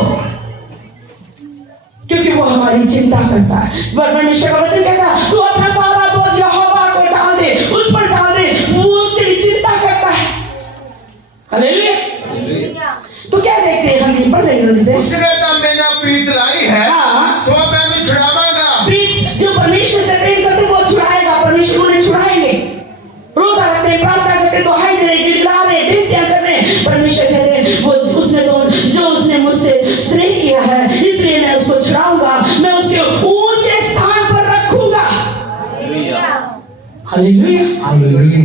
क्योंकि वो हमारी चिंता करता है। परमेश्वर का वचन कहता है तू अपना सारा बोझ यहोवा को डाल दे, उस पर डाल दे, वो तेरी चिंता करता है। हालेलुया। तो क्या देखते हैं हम? जी पढ़ लेंगे जल्दी से। उसने तो मैंने प्रीत लाई है, सो मैं भी छुड़ाऊंगा। प्रीत जो परमेश्वर से प्रेम करते वो छुड़ाएगा, परमेश्वर उन्हें छुड़ाएंगे। रोजा रखते, प्रार्थना करते, दुहाई दे रहे, गिड़गिड़ा रहे, बेनतियां कर रहे, परमेश्वर कहते हैं वो उसने तो जो उसने मुझसे स्नेह किया है इसलिए मैं उसको छुड़ाऊंगा, मैं उसके ऊंचे स्थान पर रखूंगा। Hallelujah, hallelujah.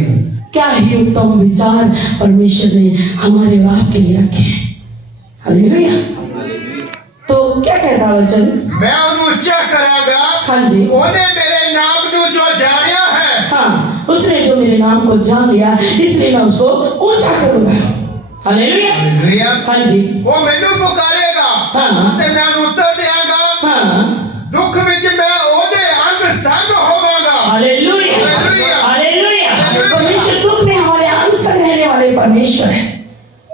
क्या ही उत्तम विचार परमेश्वर ने हमारे और आपके लिए रखे हैं। हालेलुया। तो क्या कहता वचन? मैं उन्हें ऊंचा करांगा। हाँ जी। उन्हें मेरे नाम को जो जानिया है। हाँ, उसने जो मेरे नाम को जान लिया इसलिए मैं उसको ऊंचा करूंगा। Hallelujah, hallelujah. हाँ जी। वो मैंने पुकारेगा, हाँ, ते मैं उत्तर देगा। हाँ, दुख विच मैं ओदे अंग संग होवांगा। Hallelujah, hallelujah. परमेश्वर दुख में हमारे अंग संग रहने वाले परमेश्वर है।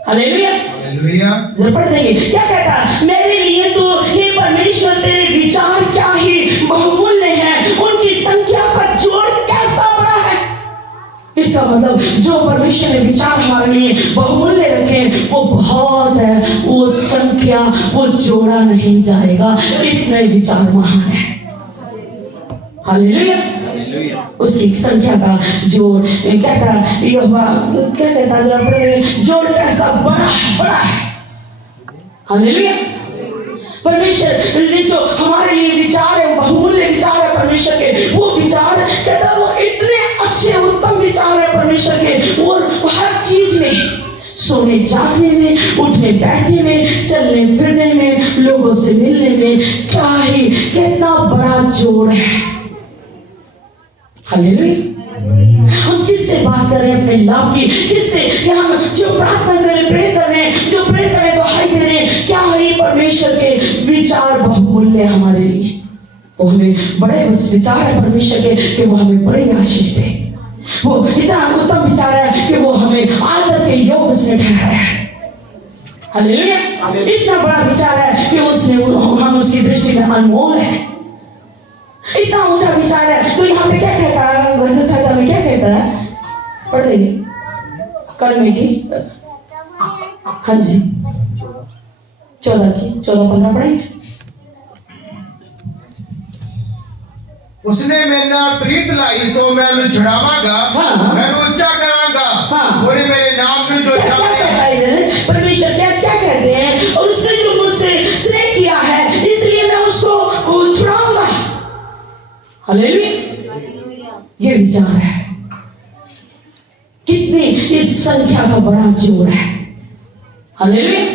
Hallelujah, hallelujah. जरा पढ़ देंगे क्या कहता है? मेरे लिए तो हे परमेश्वर तेरे विचार क्या ही बहुमूल्य हैं, उनकी संख्या का जोड़ कैसा बड़ा है। इसका मतलब जो परमेश्वर ने विचार हमारे लिए बहुमूल्य रखे वो बहुत है, वो संख्या वो जोड़ा नहीं जाएगा, इतने विचार महान है। हालेलुया, उसकी संख्या का जोड़ कहता यहोवा क्या कहता है? जरा पढ़ेंगे, जोड़ कैसा बड़ा है। हालेलुया। परमेश्वर जो हमारे लिए विचार है बहुमूल्य विचार है परमेश्वर के, वो विचार कहता वो इतने अच्छे उत्तम विचार है परमेश्वर के। और हर चीज में, सोने जागने में, उठने बैठने में, चलने फिरने में, लोगों से मिलने में, क्या ही कितना बड़ा जोड़ है। हालेलुया। हम किससे बात कर रहे हैं? अपने लाभ की। किससे? हम जो प्रार्थना करें, प्रे कर रहे हैं, जो प्रे करें तो हाई दे रहे हैं, क्या है परमेश्वर के विचार बहुमूल्य हमारे लिए। वो हमें बड़े विचार है परमेश्वर के कि वो हमें बड़ी आशीष दे। वो इतना उत्तम विचार है कि वो हमें आदर के योग से ठहराया है। हालेलुया। इतना बड़ा विचार है कि उसने हम उसकी दृष्टि में अनमोल है। इतना ऊंचा विचार है। तो यहाँ पे क्या कहता है? वचन संहिता में क्या कहता है? पढ़ देंगे कल में की, हाँ जी 14-15 पढ़ेंगे। उसने मेरे नाल प्रीत लाई, सो मैं उन्हें छुड़ावांगा। हाँ। मैं ऊंचा करांगा। हाँ। और मेरे नाम को जो क्या कहता है इधर? परमेश्वर क्या कहते हैं? और उसने जो मुझसे स्नेह किया है इसलिए मैं उसको छुड़ाऊंगा। हालेलुया। ये विचार है। कितनी इस संख्या का बड़ा जोड़ है। हालेलुया।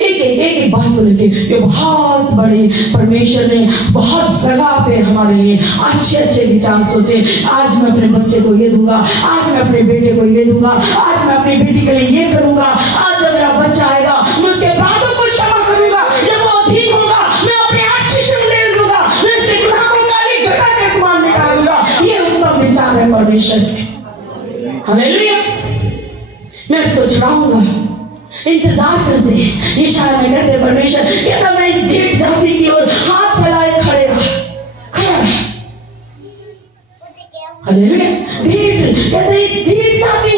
एक बात को लेके ये बहुत बड़े परमेश्वर ने बहुत जगह पे हमारे लिए अच्छे विचार सोचे। आज मैं अपने बच्चे को ये दूंगा, आज मैं अपने बेटे को ये दूंगा, आज मैं अपनी बेटी के लिए ये करूंगा, आज जब मेरा बच्चा आएगा मैं उसके अपराधों को क्षमा करूंगा, जब वो अधीन होगा मैं अपने आशीष में दूंगा, मैं उसके गुनाह को काली घटा के समान निकालूंगा। ये उत्तम विचार है परमेश्वर के। हालेलुया। मैं उसको छुड़ाऊंगा। इंतजार करते हैं, इशारा में कहते हैं परमेश्वर कहता मैं इस ढीठ जाति की ओर हाथ फैलाए खड़ा रहा। हालेलुया। ढीठ कहते हैं ढीठ जाति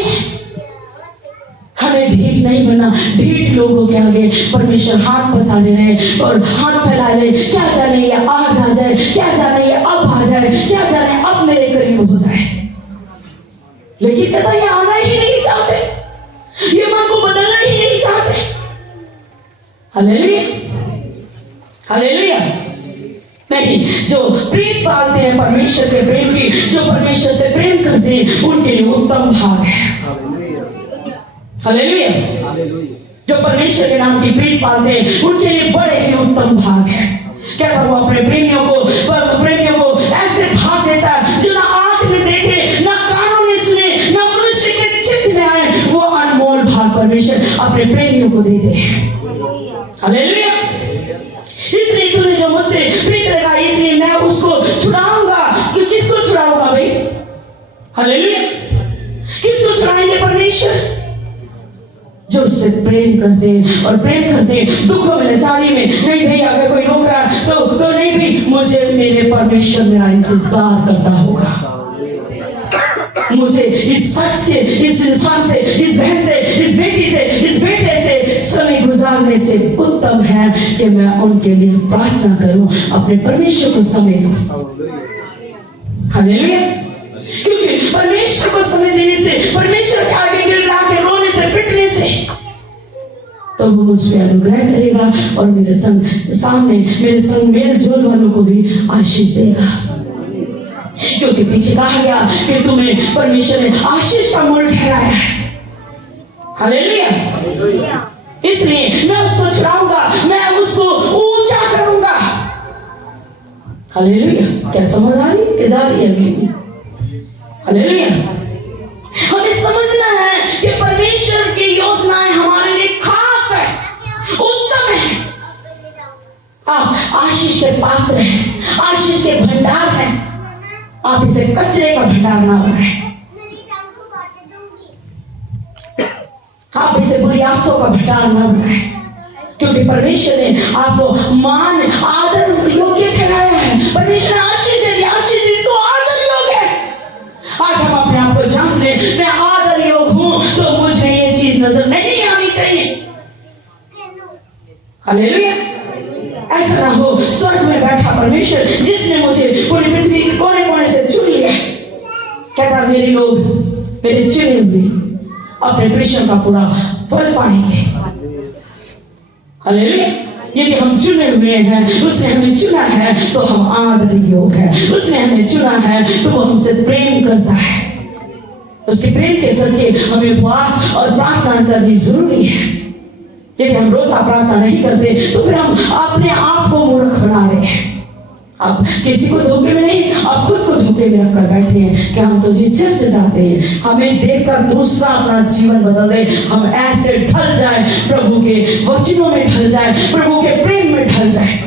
पसारे रहे और हाथ फैला रहे, क्या जाने ये आज आ जाए, क्या जाने ये अब आ जाए, क्या जाने अब मेरे करीब हो जाए। लेकिन कहता ये आना ही नहीं चाहते, ये मन को बदलना ही नहीं चाहते। Hallelujah, hallelujah. नहीं, जो प्रीत पालते हैं परमेश्वर के प्रेम की, जो परमेश्वर से प्रेम करते हैं, उनके लिए उत्तम भाग है। हालेलुया। जो परमेश्वर के नाम की प्रीत पालते हैं, उनके लिए बड़े ही उत्तम भाग है। क्या वो अपने प्रेमियों को ऐसे भाग देता है जो ना आंख में देखे, ना कानों में सुने, ना मनुष्य के चित्त में आए, वो अनमोल भाग परमेश्वर अपने प्रेमियों को देते हैं। हालेलुया। इसलिए तूने जो मुझसे प्रीत रखा, इसलिए मैं उसको छुड़ाऊंगा। कि किसको छुड़ाऊंगा भाई? हालेलुया। किसको छुड़ाएंगे? परमेश्वर। जो उससे प्रेम करते हैं और प्रेम करते हैं दुखों में, लाचारी में। नहीं भाई, अगर कोई रोक रहा है तो नहीं भाई, मुझे मेरे परमेश्वर मेरा इंतजार करता होगा। मुझे इस शख्स से, इस इंसान से, इस बहन से, इस बेटी से, इस बेटे से समय गुजारने से उत्तम है कि मैं उनके लिए प्रार्थना करूं, अपने परमेश्वर को समय दूं। हालेलुया। क्योंकि परमेश्वर को समय देने से, परमेश्वर के आगे गिड़गिड़ा के रोने से, पिटने से, तो वो मुझ पे अनुग्रह करेगा और मेरे संग मेल जोल वालों को भी आशीष देगा। क्योंकि पीछे कहा गया कि तुम्हें परमेश्वर ने आशीष का मूल ठहराया है। हालेलुया। इसलिए मैं उसको छुड़ाऊंगा, मैं उसको ऊंचा करूंगा। हालेलुया। क्या समझ आ रही है? जा रही है? हालेलुया। हमें समझना है कि परमेश्वर की योजनाएं हमारे लिए खास है, उत्तम है। आप आशीष के पात्र हैं, आशीष के भंडार हैं। आप इसे कचरे का भंडार ना बनाएं। आप इसे बुरी आंखों का भंडार ना बनाएं, क्योंकि परमेश्वर ने आपको मान आदर योग्य ठहराया है। परमेश्वर ने आशीष दे दी, आशीष दी तो आदर योग्य है। आज हम अपने आप को जांच लें, मैं आदर योग्य हूं तो मुझे ये चीज नजर नहीं आनी चाहिए। हालेलुया। ऐसा ना हो, स्वर्ग में बैठा परमेश्वर जिसने मुझे पूरी पृथ्वी के कोने कोने से चुन लिया, कहता मेरे लोग, मेरे चुने हुए अपने कृष्ण का पूरा फल पाएंगे। हालेलुया। यदि हम चुने हुए हैं, उसने हमें चुना है तो हम आदर योग्य है। उसने हमें चुना है तो वो हमसे प्रेम करता है। उसके प्रेम के सदके हमें उपवास और प्रार्थना करनी जरूरी है। यदि हम रोजा प्रार्थना नहीं करते तो फिर हम अपने आप को मूर्ख बना रहे हैं। आप किसी को धोखे में नहीं, आप खुद को धोखे में रखकर बैठे हैं कि हम तो जी चर्च जाते हैं, हमें देखकर दूसरा अपना जीवन बदल दे, हम ऐसे ढल जाएं, प्रभु के वचनों में ढल जाएं, प्रभु के प्रेम में ढल जाएं।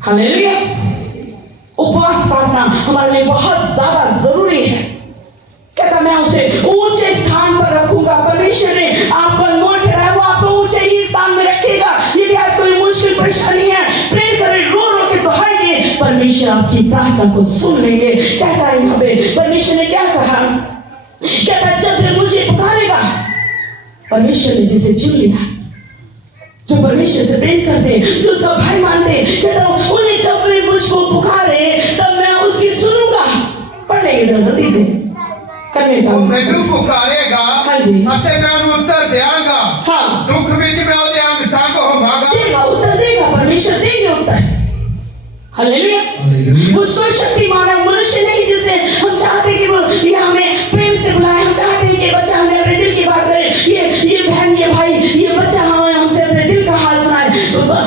हालेलुया। उपवास प्रार्थना हमारे लिए बहुत ज्यादा जरूरी है। कहता मैं उसे ऊंचे स्थान पर रखूंगा। परमेश्वर ने आपको अनमोल ठहराया, वो आपको ऊंचे ही स्थान में रखेगा। यदि आज कोई मुश्किल परेशानी है, प्रे करें, रो रो के दुहाई दे, परमेश्वर आपकी प्रार्थना को सुन लेंगे। कहता है यहाँ पे परमेश्वर ने क्या कहा? कहता जब वे मुझे पुकारेगा, परमेश्वर ने जिसे चुन लिया, जो परमेश्वर से प्रेम करते, जो उसका भाई मानते, कहता उन्हें जब वे मुझको पुकारे तब मैं उसकी सुनूंगा। पढ़ लेंगे जरा जल्दी से। ਉਹ ਮੈਨੂੰ ਪੁਕਾਰੇਗਾ ਹਾਂਜੀ ਅਤੇ ਮੈਂ ਉਹਨੂੰ ਉੱਤਰ ਦਿਆਂਗਾ। हाँ, ਦੁੱਖ ਵਿੱਚ मैं ਉਹਦੇ ਅੰਗ ਸੰਗ ਹੋਵਾਂਗਾ। देगा उत्तर, देगा परमेश्वर, देंगे उत्तर। हालेलुया। वो स्वशक्तिमान है, मनुष्य नहीं जिसे हम चाहते कि वो ये हमें प्रेम से बुलाए। हम चाहते हैं कि बच्चा हमें अपने दिल की बात करे, ये बहन, ये भाई, ये बच्चा हमें हमसे अपने दिल का हाल सुनाए।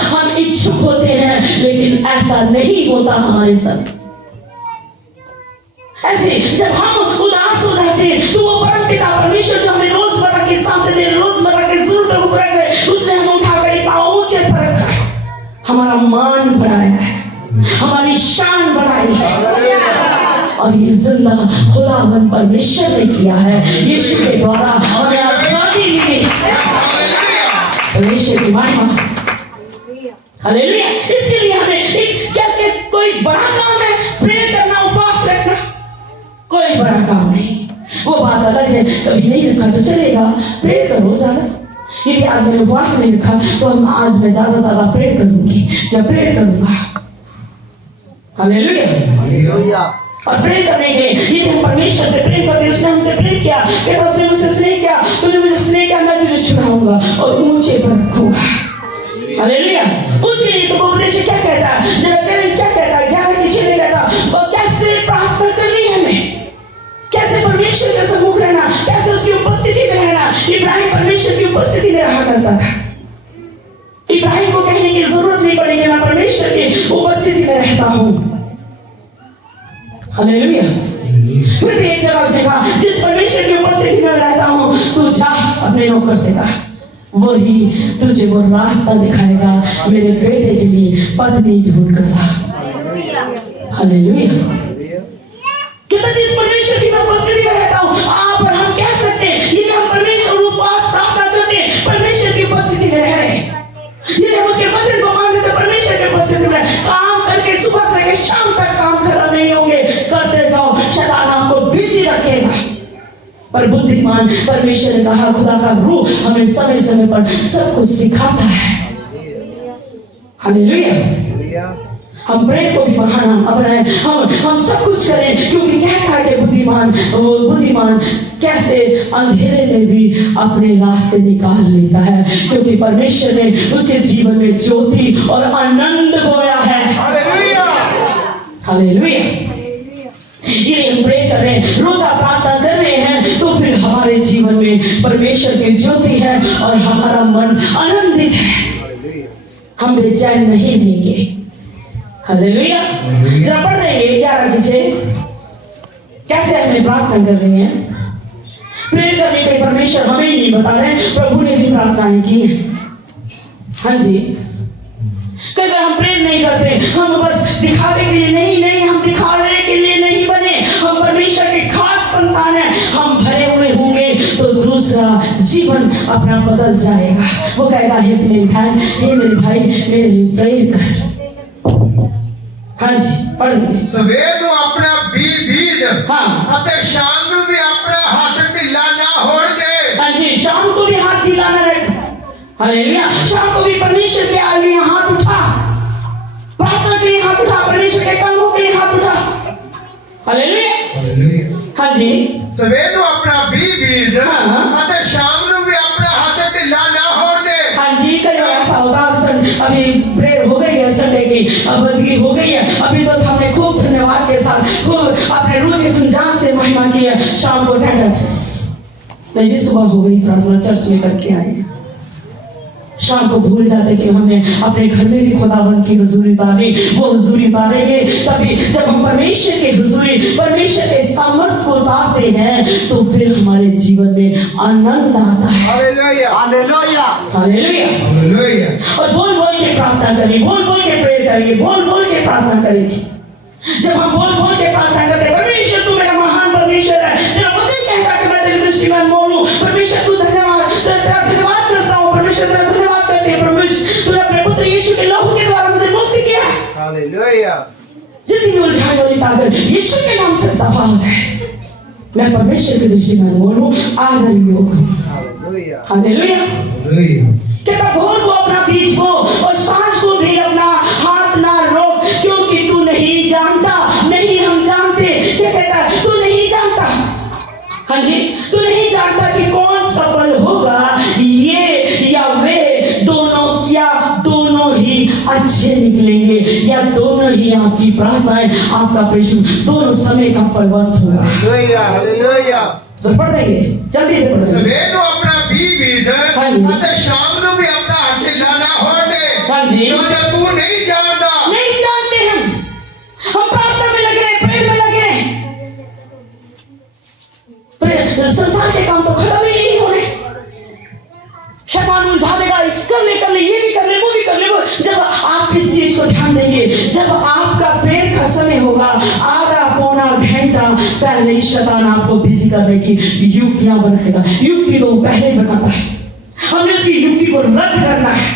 हम इच्छुक होते हैं, लेकिन ऐसा नहीं होता हमारे साथ। ऐसे जब हम उदास हो जाते हैं तो वो परमपिता परमेश्वर जो हमें रोजमर्रा की सांसें दे, रोजमर्रा की जरूरतों को पूरा करे, उसने हमें उठाकर पांव ऊंचे पर रखा है, हमारा मान बढ़ाया है, हमारी शान बढ़ाई है। और ये जिंदा खुदावन परमेश्वर ने किया है। यीशु के द्वारा हमें आजादी मिली। परमेश्वर की महिमा। हालेलुया। इसके लिए हमें क्या कोई बड़ा काम है प्रेयर करना, उपवास रखना? कोई बड़ा काम नहीं। वो बात अलग है, कभी नहीं रखा तो चलेगा, प्रेयर करो ज्यादा। यदि आज मैंने उपवास नहीं रखा तो हम आज मैं ज्यादा प्रेयर करूंगी या प्रेयर करूंगा। हालेलुया। और प्रेयर करने के लिए यदि हम परमेश्वर से प्रेयर करते, उसने हमसे प्रेयर किया, कहता उसने मुझसे स्नेह किया, तूने मुझे स्नेह किया, मैं तुझे छुड़ाऊंगा और ऊंचे पर रखूंगा। हालेलुया। उसके लिए उपदेश क्या कहता है, जरा क्या कहता है, 11 में कहता और कैसे प्रार्थना करनी है हमें, कैसे परमेश्वर के सम्मुख रहना, कैसे उसकी उपस्थिति में रहना। इब्राहिम परमेश्वर की उपस्थिति में रहा करता था। इब्राहिम को कहने की जरूरत नहीं पड़ी कि मैं परमेश्वर की उपस्थिति में रहता हूं। हालेलुया। फिर भी एक जगह उसने कहा, जिस परमेश्वर की उपस्थिति में रहता हूं, तू जा अपने नौकर से कहा, वही तुझे वो रास्ता दिखाएगा, मेरे बेटे के लिए पत्नी ढूंढ कर ला। हालेलुया। कहता जिस परमेश्वर की मैं उपस्थिति में रहता हूं, आप और हम कह सकते हैं यदि हम परमेश्वर उपवास प्रार्थना करते हैं, परमेश्वर की उपस्थिति में रह रहे हैं, यदि हम उसके वचन को मानते तो परमेश्वर की उपस्थिति में काम करके सुबह से लेकर शाम तक काम खत्म नहीं होंगे, करते जाओ, शैतान आपको बिजी रखेगा। पर बुद्धिमान परमेश्वर ने कहा, खुदा का रूह हमें समय समय पर सब कुछ सिखाता है। हालेलुया। हम प्रेम को भी बहाना अपनाएं, हम सब कुछ करें, क्योंकि कहता है कि बुद्धिमान कैसे अंधेरे में भी अपने रास्ते निकाल लेता है, क्योंकि परमेश्वर ने उसके जीवन में ज्योति और आनंद बोया है। हालेलुया। हालेलुया। ये हम प्रे कर रहे हैं, रोजा प्रार्थना कर रहे हैं, तो फिर हमारे जीवन में परमेश्वर की ज्योति है और हमारा मन आनंदित है, हम बेचैन नहीं रहेंगे। हालेलुया। जरा पढ़ देंगे 11 से कैसे हमें प्रार्थना कर रहे हैं। प्रेयर करने के परमेश्वर हमें ही नहीं बता रहे, प्रभु ने भी प्रार्थनाएं की है। हाँ जी। कई बार हम प्रेयर नहीं करते, हम बस दिखावे के लिए नहीं, हम दिखावे के लिए नहीं बने, हम परमेश्वर के खास संतान हैं, हम भरे हुए होंगे तो दूसरा जीवन अपना बदल जाएगा। वो कहेगा, हे मेरी बहन, हे मेरे भाई, मेरे लिए प्रेयर कर। हाँ जी, पढ़ दीजिए। सवेर को अपना बीज हाँ, शाम को भी अपना हाथ ढीला ना होड़ दे। हाँ जी, शाम को भी हाथ ढीला ना रख। हालेलुया। शाम को भी परमेश्वर के लिए हाथ उठा, प्रार्थना के लिए हाथ उठा, परमेश्वर के कामों के लिए हाथ उठा। हालेलुया। हाँ जी। सवेर को अपना बीज हाँ, शाम को भी अपना हाथ ढीला ना होड़ दे। हाँ जी। कई बार ऐसा होता है, अभी प्रेयर हो गई है संडे की, बदगी हो गई है, अभी तो हमने खूब धन्यवाद के साथ खूब अपने रोज के सुनजान से महिमा की है। शाम को नहीं जी, सुबह हो गई प्रार्थना चर्च में करके आए, शाम को भूल जाते कि हमने अपने घर में भी खुदावंद की हुजूरी उतारी। वो हुजूरी उतारेंगे तभी जब हम परमेश्वर के हुजूरी, परमेश्वर के सामर्थ को उतारते हैं, तो फिर हमारे जीवन में आनंद आता है। हालेलुया। हालेलुया। हालेलुया। हालेलुया। और बोल बोल के प्रार्थना करेंगे, बोल बोल के प्रेयर करेंगे, बोल बोल के प्रार्थना करेंगे। जब हम बोल बोल के प्रार्थना करते हैं, परमेश्वर तू मेरा महान परमेश्वर है, तेरा वचन कहता है कि मैं तेरे दुश्मन बोलूं, परमेश्वर तू धन्यवाद, तेरा धन्यवाद करता हूं, परमेश्वर तेरा धन्यवाद करते हैं, परमेश्वर तूने अपने पुत्र यीशु के लहू के द्वारा मुझे मुक्त किया। हालेलुया। जितनी भी उलझाने वाली ताकत यीशु के नाम से दफा हो जाए। मैं परमेश्वर के दृष्टि में बोलूं, आदर योग हूं। हालेलुया। हालेलुया। हालेलुया। कहता भोर को अपना बीज बो और सांझ को भी अपना हाथ ना रोक, क्योंकि तू नहीं जानता, नहीं हम जानते। क्या कहता है? तू नहीं जानता। हाँ जी, तू नहीं जानता कि कौन सफल होगा, ये या वे दोनों, क्या दोनों ही अच्छे निकलेंगे, या दोनों ही आपकी प्रार्थनाएं, आपका प्रश्न दोनों समय का फलवंत होगा। हालेलुया। हालेलुया। तो पढ़ देंगे, जल्दी से पढ़ देंगे। सवेर को अपना बीज हाँ जी। शाम को भी अपना हाथ ढीला ना होड़ दे। हाँ जी। क्योंकि तू नहीं जानता, नहीं जानते हम प्रार्थना में लगे रहे, प्रेयर में लगे रहे, संसार के काम तो खत्म ही नहीं हो रहे। शैतान उलझा देगा, कर ले ये भी कर ले, वो भी कर ले। जब आप इस चीज को ध्यान देंगे, जब आपका प्रेयर का समय होगा, आधा पौना घंटा पहले शैतान आपको बिजी करने की युक्तियां बनाएगा। युक्ति तो पहले बनाता है, हमने उसकी युक्ति को रद्द करना है।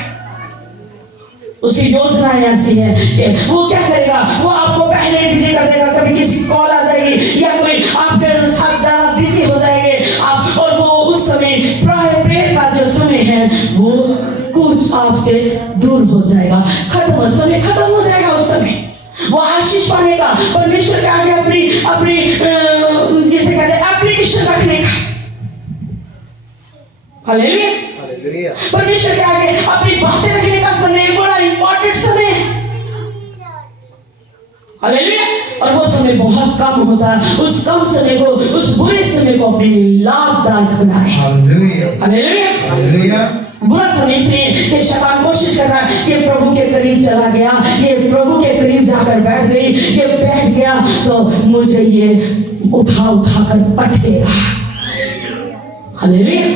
उसकी योजना ऐसी है कि वो क्या करेगा, वो आपको पहले बिजी कर देगा। कभी किसी कॉल आ जाएगी या कोई आपके साथ ज्यादा बिजी हो जाएंगे आप, और वो उस समय प्रेयर का जो समय में है वो कुछ आपसे दूर हो जाएगा, समय खत्म हो जाएगा। उस समय वो आशीष पाने का, परमेश्वर के आगे अपनी अपनी जिसे कहते हैं एप्लीकेशन रखने का। हालेलुया। परमेश्वर के आगे अपनी बातें रखने का समय बड़ा इंपॉर्टेंट समय है। हालेलुया। और वो समय बहुत कम होता है, उस कम समय को, उस बुरे समय को अपने लिए लाभदायक बनाए। हालेलुया। बुरा समय इसलिए कि शैतान कोशिश कर रहा है कि प्रभु के करीब चला गया, ये प्रभु के करीब जाकर बैठ गई, ये बैठ गया तो मुझे ये उठा कर पटकेगा। हालेलुया।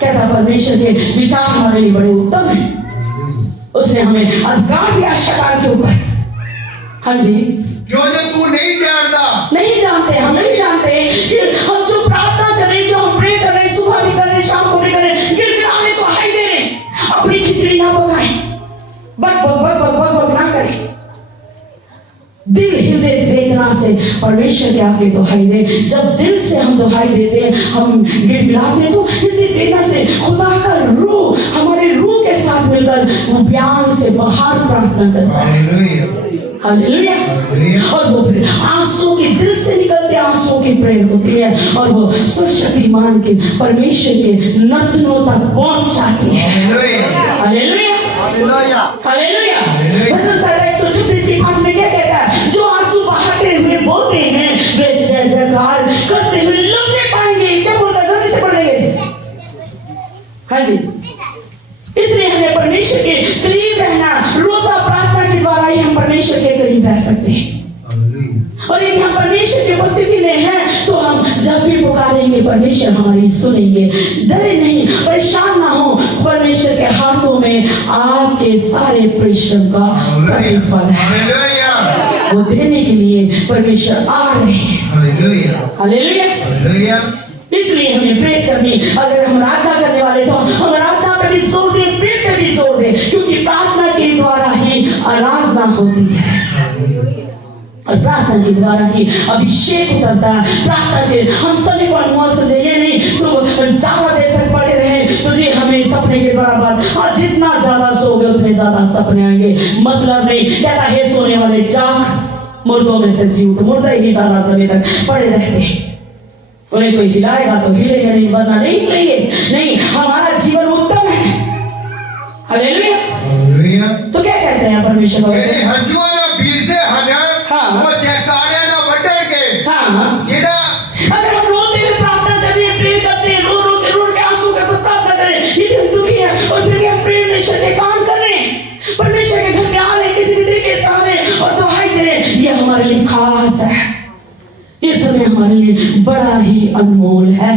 कहता परमेश्वर के विचार हमारे लिए बड़े उत्तम है, उसने हमें अधिकार दिया शैतान के ऊपर। हाँ जी, क्यों जो तू नहीं जानता, नहीं जानते, हम नहीं जानते कि हम जो प्रार्थना कर रहे, जो हम प्रे कर रहे, सुबह भी कर रहे, शाम को भी कर रहे, गिड़गिड़ाने तो हाई दे रहे, अपनी खिचड़ी ना पकाए, बक बक बक बक बक बक ना करें, दिल हृदय वेदना से परमेश्वर के आगे दुहाई दे। जब दिल से हम दुहाई देते हैं, हम गिड़गिड़ाते तो हृदय वेदना से खुदा का रूह हमारे रूह के साथ मिलकर वो बयान से बाहर प्रार्थना करता है। हालेलुया। और वो फिर आंसू के दिल से निकलते आंसू की प्रेयर होती है और वो सर्वशक्तिमान के परमेश्वर के नथनों तक पहुंच जाती है। हालेलुया। हालेलुया। भजन संहिता 136:5 में क्या कहता है? जो आंसू बहाते हुए बोलते हैं वे जय जयकार करते हुए लौटने पाएंगे। क्या बोलता है? जल्दी से पढ़ेंगे। हाँ जी, इसलिए हमें परमेश्वर के करीब रहना, रोजा प्रार्थना के द्वारा ही हम परमेश्वर के करीब रह सकते हैं। और यदि हम परमेश्वर की उपस्थिति में हैं तो हम जब भी पुकारेंगे परमेश्वर हमारी सुनेंगे। डरे नहीं, परेशान ना हो, परमेश्वर के हाथों में आपके सारे परिश्रम का प्रतिफल है। वो देने के लिए परमेश्वर आ रहे हैं। हालेलुया। इसलिए हमें प्रे करनी, अगर हम आराधना करने वाले तो हम आराधना पे भी जोर दें, प्रे पे भी जोर दें, क्योंकि प्रार्थना के द्वारा ही आराधना होती है और प्रार्थना के द्वारा ही अभिषेक उतरता है। प्रार्थना के हम सभी को अनुभव समझे, ये नहीं ज्यादा देर तक पड़े रहे तो जी हमें सपने के द्वारा बात, और जितना ज्यादा सोओगे उतने ज्यादा सपने आएंगे। मतलब नहीं, कहता है सोने वाले जाग, मुर्दों में से जी उठ, मुर्दे ही ज्यादा समय तक पड़े रहते हैं। उन्हें कोई हिलाएगा तो हिलेंगे, नहीं वरना नहीं हिलेंगे। नहीं, हमारा जीवन उत्तम है। हालेलुया। तो क्या कहते हैं परमेश्वर को? हाँ, अगर हम रोते हुए प्रार्थना कर रहे हैं, प्रे करते हैं, रो के आंसू के साथ प्रार्थना कर रहे हैं, यदि हम दुखी हैं और फिर हम परमेश्वर के काम कर रहे हैं, परमेश्वर के घर में आ रहे हैं, किसी भी तरीके से आ रहे हैं और दुहाई दे रहे हैं, ये हमारे लिए खास है। ये समय हमारे लिए बड़ा ही अनमोल है।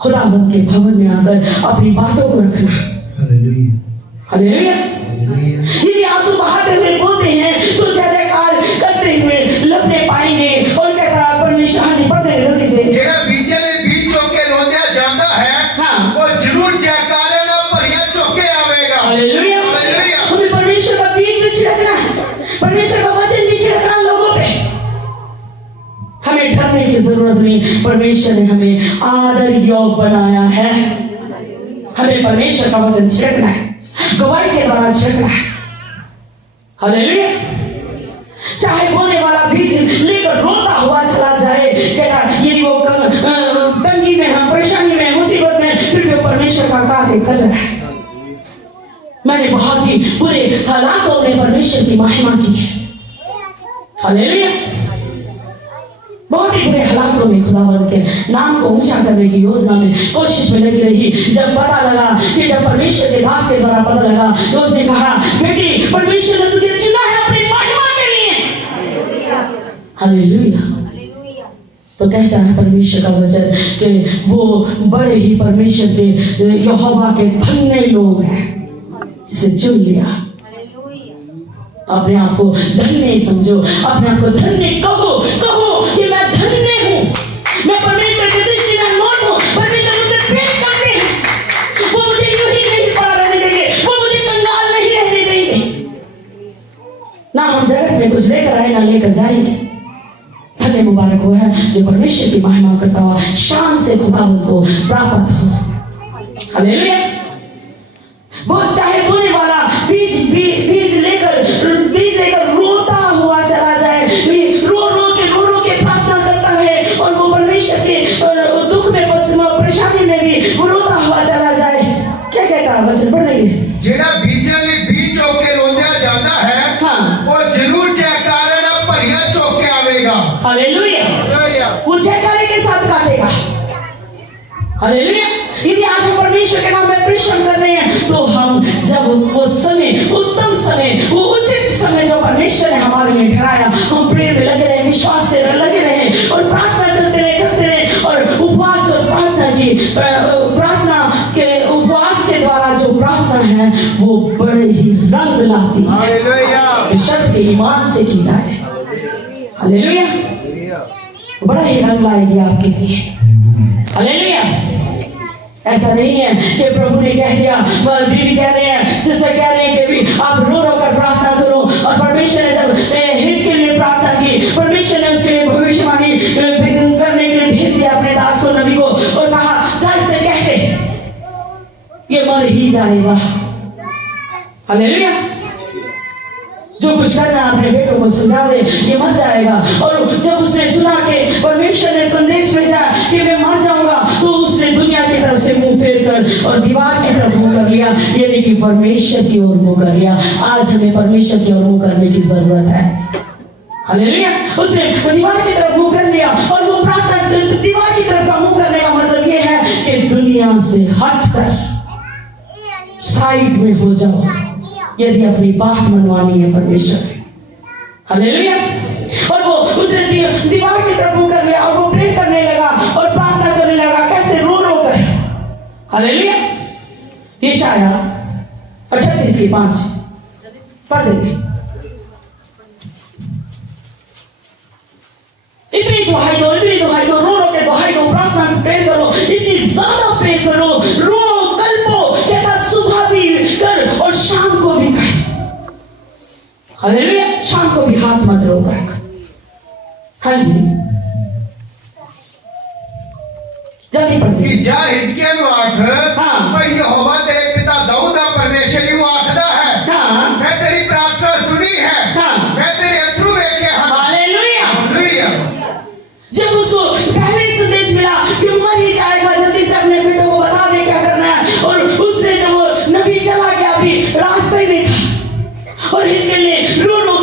खुदावंद के भवन में आकर अपनी बातों को रखना। हालेलुया। यदि आंसू बहाते हुए बोलते हैं तो जय जयकार करते हुए लपटे पाएंगे। और क्या कहा परमेश्वर? हाँ जी, पढ़ते हैं जल्दी से। जेड़ा बीचे ने बीच चौके रोंदिया जाता है, हाँ, वो जरूर जयकारे ना भरिया चौके आवेगा। हालेलुया। हमें परमेश्वर का बीच में छिड़कना है, परमेश्वर का वचन भी छिड़कना लोगों पे। हमें डरने की जरूरत नहीं, परमेश्वर ने हमें आदर योग बनाया है। हमें परमेश्वर का वचन छिड़कना है, गवाही के द्वारा छिड़कना है। हालेलुया। चाहे बोलने वाला बीज लेकर रोता हुआ चला जाए, यदि वो तंगी में है, परेशानी में, मुसीबत में, फिर भी परमेश्वर का कार्य कर रहा है। मैंने बहुत ही बुरे हालातों में परमेश्वर की महिमा की है। हालेलुया। बहुत ही बुरे हालातों में खुदावंद के नाम को ऊंचा करने की योजना में, कोशिश में लगी रही। जब पता लगा कि जब परमेश्वर के दास के द्वारा पता लगा तो उसने कहा, बेटी परमेश्वर ने तुझे चुना है अपनी महिमा के लिए। हालेलुया। तो कहता है परमेश्वर का वचन कि वो बड़े ही परमेश्वर के यहोवा के धन्य लोग हैं जिसे चुन लिया। अपने आप को धन्य समझो, अपने आप को धन्य कहो कि मैं धन्य हूँ, मैं परमेश्वर की दृष्टि में अनमोल हूँ। परमेश्वर मुझसे प्रेम करते हैं, वो मुझे यूं ही नहीं पड़ा रहने देंगे, वो मुझे कंगाल नहीं रहने देंगे। ना हम जगत में कुछ लेकर आए ना लेकर जाएंगे। धन्य धन्य मुबारक वो है जो परमेश्वर की महिमा करता हुआ शान से खुदावंद को प्राप्त हो। हालेलुया। वो चाहे बोने वाला बीज लेकर रोता हुआ चला जाए, रो रो के प्रार्थना करता है और वो परमेश्वर के दुख में परेशानी में भी वो रोता हुआ चला जाए, क्या कहता है वचन पढ़ेंगे। जेड़ा बीजन ने बीज होके रोंदया जाता है, हाँ, वो जरूर जयकारे ना भरिया चौके आवेगा। हालेलुया। वो जयकारे के साथ काटेगा। हालेलुया। यदि आज हम परमेश्वर के नाम में परिश्रम कर रहे हैं तो हम जब वो समय, उत्तम समय, वो उचित समय जो परमेश्वर ने हमारे लिए ठहराया, हम प्रेम में लगे रहे, विश्वास से लगे रहे और प्रार्थना करते रहे और उपवास और उपवास के द्वारा जो प्रार्थना है वो बड़े ही रंग लाती है। हालेलुया। शर्त के ईमान से की जाए। हालेलुया। बड़ा ही रंग लाएगी आपके लिए। हालेलुया। ऐसा नहीं है कि प्रभु ने कह दिया, दीदी कह रहे हैं, सिस्टर कह रहे हैं कि भी आप रो रो कर प्रार्थना करो, और परमेश्वर ने जब इसके लिए प्रार्थना की, परमेश्वर ने उसके लिए भविष्यवाणी करने के लिए भेज दिया अपने दास को, नबी को, और कहा जा इससे कहते ये मर ही जाएगा। हालेलुया। जो कुछ करना अपने बेटों को समझा दे, ये मर जाएगा। और जब उसने सुना कि परमेश्वर ने संदेश भेजा कि मैं मर जाऊंगा, तो उसने दुनिया की तरफ से मुंह फेर कर और दीवार की तरफ मुंह कर लिया, यानी कि परमेश्वर की ओर मुंह कर लिया। आज हमें परमेश्वर की ओर मुंह करने की जरूरत है। हालेलुया। उसने दीवार की तरफ मुंह कर लिया, और वो प्रार्थना दीवार की तरफ का मुंह करने का मतलब ये है कि दुनिया से हटकर साइड में हो जाओ, यदि अपनी बात मनवानी है परमेश्वर से। हालेलुया। और वो उसने दीवार की तरफ मुंह कर लिया और वो प्रे करने लगा और प्रार्थना करने लगा, कैसे रो रो कर। हालेलुया। यशाया 38:5 पढ़ देंगे। इतनी दुहाई दो, रो रो के दुहाई दो, प्रार्थना प्रे करो, इतनी ज्यादा प्रे करो, रो कल्पो, कहता सुबह भी कर और शाम को भी कर। हालेलुया। शाम को भी हाथ मत रोकर। हाँ जी, जल्दी पढ़िए। कि जा हिजकिय्याह नु आख, हाँ। भाई यहोवा तेरे पिता दाऊद दा परमेश्वर ही वो आखदा है, हाँ, मैं तेरी प्रार्थना सुनी है, हाँ। मैं तेरे अथरू देखे हैं। हालेलुया। हालेलुया। जब उसको पहले संदेश मिला कि मर ही जाएगा, जल्दी से अपने बेटों को बता दे क्या करना है, और उसने जब वो नबी चला गया, अभी रास्ते में था, और इसके लिए रो रो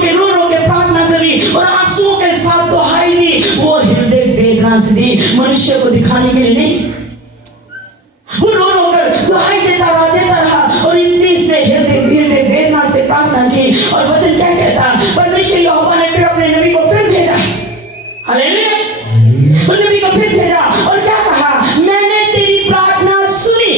के प्रार्थना करी और आंसुओं के साथ दुहाई दी। वो हृदय वेदना से दी, मनुष्य को दिखाने के लिए नहीं। वो रो रो कर दुहाई देता रहा और इतनी इसने हृदय वेदना से प्रार्थना की। और वचन क्या कहता, परमेश्वर यहोवा ने फिर अपने नबी को फिर भेजा। हालेलुया। नबी को फिर भेजा और क्या कहा, मैंने तेरी प्रार्थना सुनी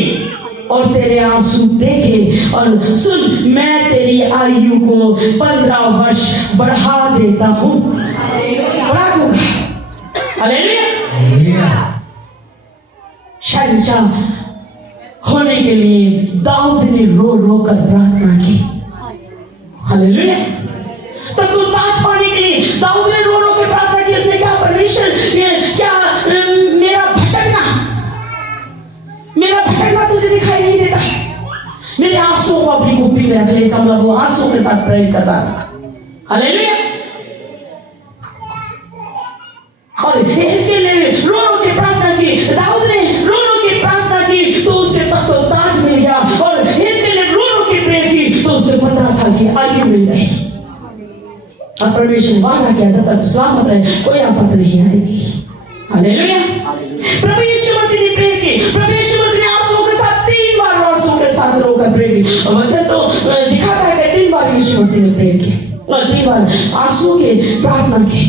और तेरे आंसू देखे, और सुन मैं तेरी आयु को 15 वर्ष बढ़ा देता हूं। बढ़ा दूंगा। हालेलुया। शहंशाह होने के लिए दाऊद ने रो रो कर प्रार्थना की। हालेलुया। तो ताज पाने के लिए दाऊद ने रो रो के प्रार्थना की। उसने क्या, परमेश्वर क्या मेरा भटकना तुझे दिखाई नहीं देता? मेरे आंसुओं को अपनी कुप्पी में रख ले। समझ, वो आंसुओं के साथ प्रेयर कर रहा था। हालेलुया। और इसके लिए रो रो के प्रार्थना की। दाऊद ने रो रो के प्रार्थना की तो उसे तख्त और ताज मिल गया, और इसके लिए रो रो के प्रेयर की तो उसे 15 साल की आयु मिल गई। और परमेश्वर ने वादा किया, जब तक सलामत रहे कोई आफत नहीं आएगी। हालेलुया। प्रभु यीशु मसीह ने प्रेयर की। प्रभु यीशु मसीह ने आंसुओं के साथ 3 बार आंसुओं के साथ रोकर प्रेयर की। और वचन तो दिखाता है कि 3 बार यीशु मसीह ने प्रेयर की और 3 बार आंसुओं के प्रार्थना की,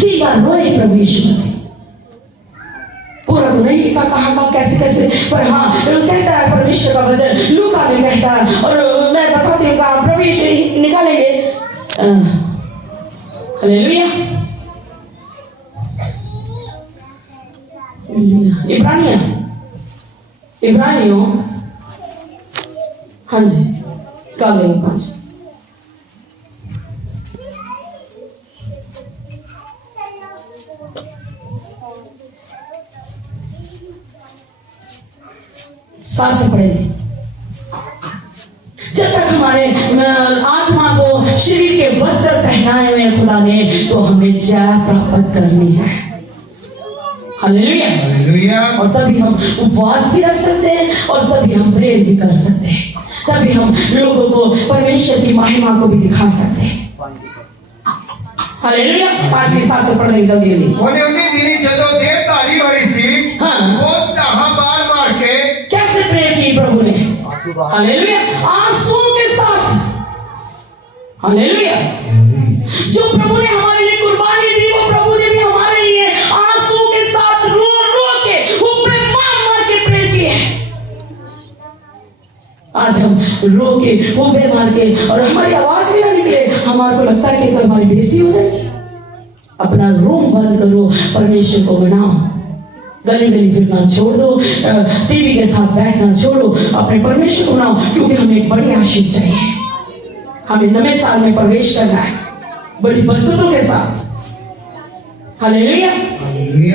3 बार रोए प्रभु यीशु मसीह। पूरा तो नहीं लिखा कहाँ कैसे, पर हाँ कहता है परमेश्वर का वचन, लूका में कहता है। और मैं बताती हूँ कहाँ प्रभु यीशु निकालेंगे। हालेलुया। इब्रानियों, हाँ जी, काले 5। सांसें पड़ेगी। जब तक हमारे आत्मा को शरीर के वस्त्र पहनाए हुए हैं खुदा ने, तो हमें जय प्राप्त करनी है। हालेलुया। हालेलुया। और तभी हम उपवास भी रख सकते हैं और तभी हम प्रेयर भी कर सकते हैं, तभी हम लोगों को परमेश्वर की महिमा को भी दिखा सकते हैं। हालेलुया। 5 साल से पढ़ने जल्दी जल्दी। उन्हीं दिनी जदों देहधारी होई सी, हाँ। वो ढाहा मार मार के कैसे प्रेयर की प्रभु ने? हालेलुया। आंसुओं के साथ। हालेलुया। जो प्रभु ने हमारे लिए कुर्बानी दी, वो प्रभु ने भी हमारे लिए आंसुओं के साथ रो रो के हुब्बे मार मार के प्रेयर की है। आज हम रो के हुब्बे मार के और हमारी आवाज भी ना निकले, हमारे को लगता है कि हमारी बेइज्जती हो जाएगी। अपना रूम बंद करो, परमेश्वर को मनाओ, गली गली फिरना छोड़ दो, टीवी के साथ बैठना छोड़ो, अपने परमेश्वर को मनाओ, क्योंकि हमें एक बड़ी आशीष चाहिए। हमें नए साल में प्रवेश करना है बड़ी बरकतों के साथ। हालेलुया।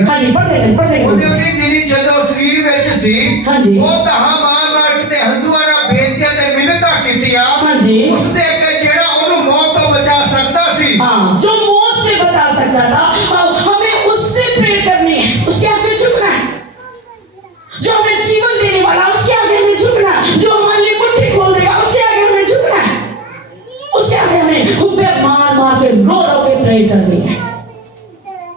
हाँ जी, पढ़ते उन्हीं दिनी जदों शरीर विच सी, हाँ जी। वो ढाहा मार मार के हंसुआं नाल बेनतियां ते मिन्नतां कीतियां। हाँ जी। उसने अगे जेड़ा ओनू मौत तो बचा सकता सी, हाँ, जो मौत से बचा सकता था, हमें उससे प्रेयर करनी है, उसके आगे झुकना है। जो हमें जीवन देने वाला, उसके आगे हमें झुकना है। जो हमारे लिए मुट्ठी खोल देगा, उसके आगे हमें झुकना है। उसके आगे हमें हुब्बे मार मार के रो रो के प्रेयर करनी है।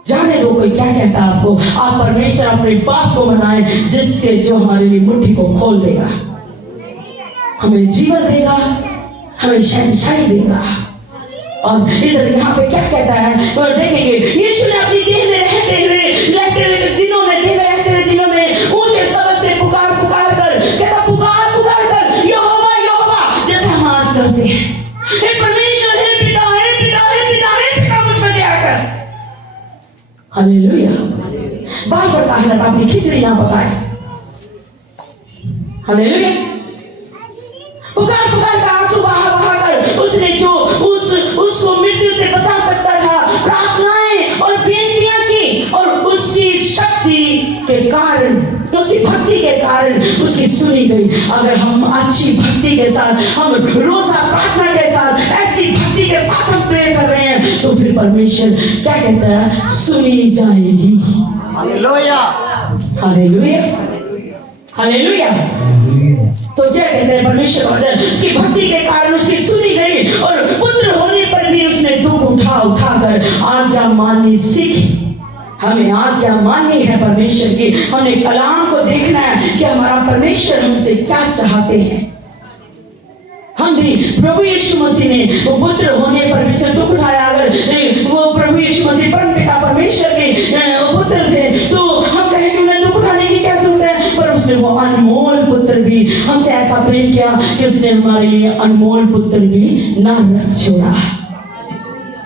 जाने दो कोई क्या कहता है आपको, आप परमेश्वर अपने बाप को मनाए, जिसके जो हमारे लिए मुट्ठी को खोल देगा, हमें जीवन देगा, हमें शहंशाही देगा। और इधर यहाँ पे क्या कहता है, और देखेंगे यीशु ने अपनी देह में रहते हुए दिनों में, देह में रहते हुए दिनों में ऊंचे स्वर से पुकार पुकार कर कहता, पुकार पुकार कर यहोवा यहोवा, जैसे हम आज करते हैं। हे परमेश्वर, हे पिता, हे पिता, हे पिता, हे पिता, मुझ पर दया कर। हालेलुया। बार बार कहा जाता, अपनी खिचड़ी ना पकाए। हालेलुया। पुकार पुकार का आंसू बहा बहा कर उसने जो उसको मृत्यु से बचा सकता था, प्रार्थनाएं और बेनतियां की, और उसकी शक्ति के कारण, उसकी भक्ति के कारण उसकी सुनी गई। अगर हम अच्छी भक्ति के साथ, हम रोजा प्रार्थना के साथ, ऐसी भक्ति के साथ हम प्रेयर कर रहे हैं, तो फिर परमेश्वर क्या कहता है, सुनी जाएगी। हालेलुया। हालेलुया। हालेलुया। तो क्या कहते हैं, परमेश्वर उसकी भक्ति के कारण उसकी सुनी गई, और पुत्र होने पर भी उसने दुख उठा कर आज्ञा माननी सीखी। हमें आज्ञा माननी है परमेश्वर की। हमें कलाम को देखना है कि हमारा परमेश्वर हमसे क्या चाहते हैं। हम भी प्रभु यीशु मसीह ने वो पुत्र होने पर भी दुख उठाया। अगर वो प्रभु यीशु मसीह परम पिता परमेश्वर के पुत्र थे, तो हम कहें कि उन्हें दुख उठाने की क्या जरूरत है, पर उसने वो अनमोल पुत्र भी हमसे ऐसा प्रेम किया कि उसने हमारे लिए अनमोल पुत्र भी ना रख छोड़ा,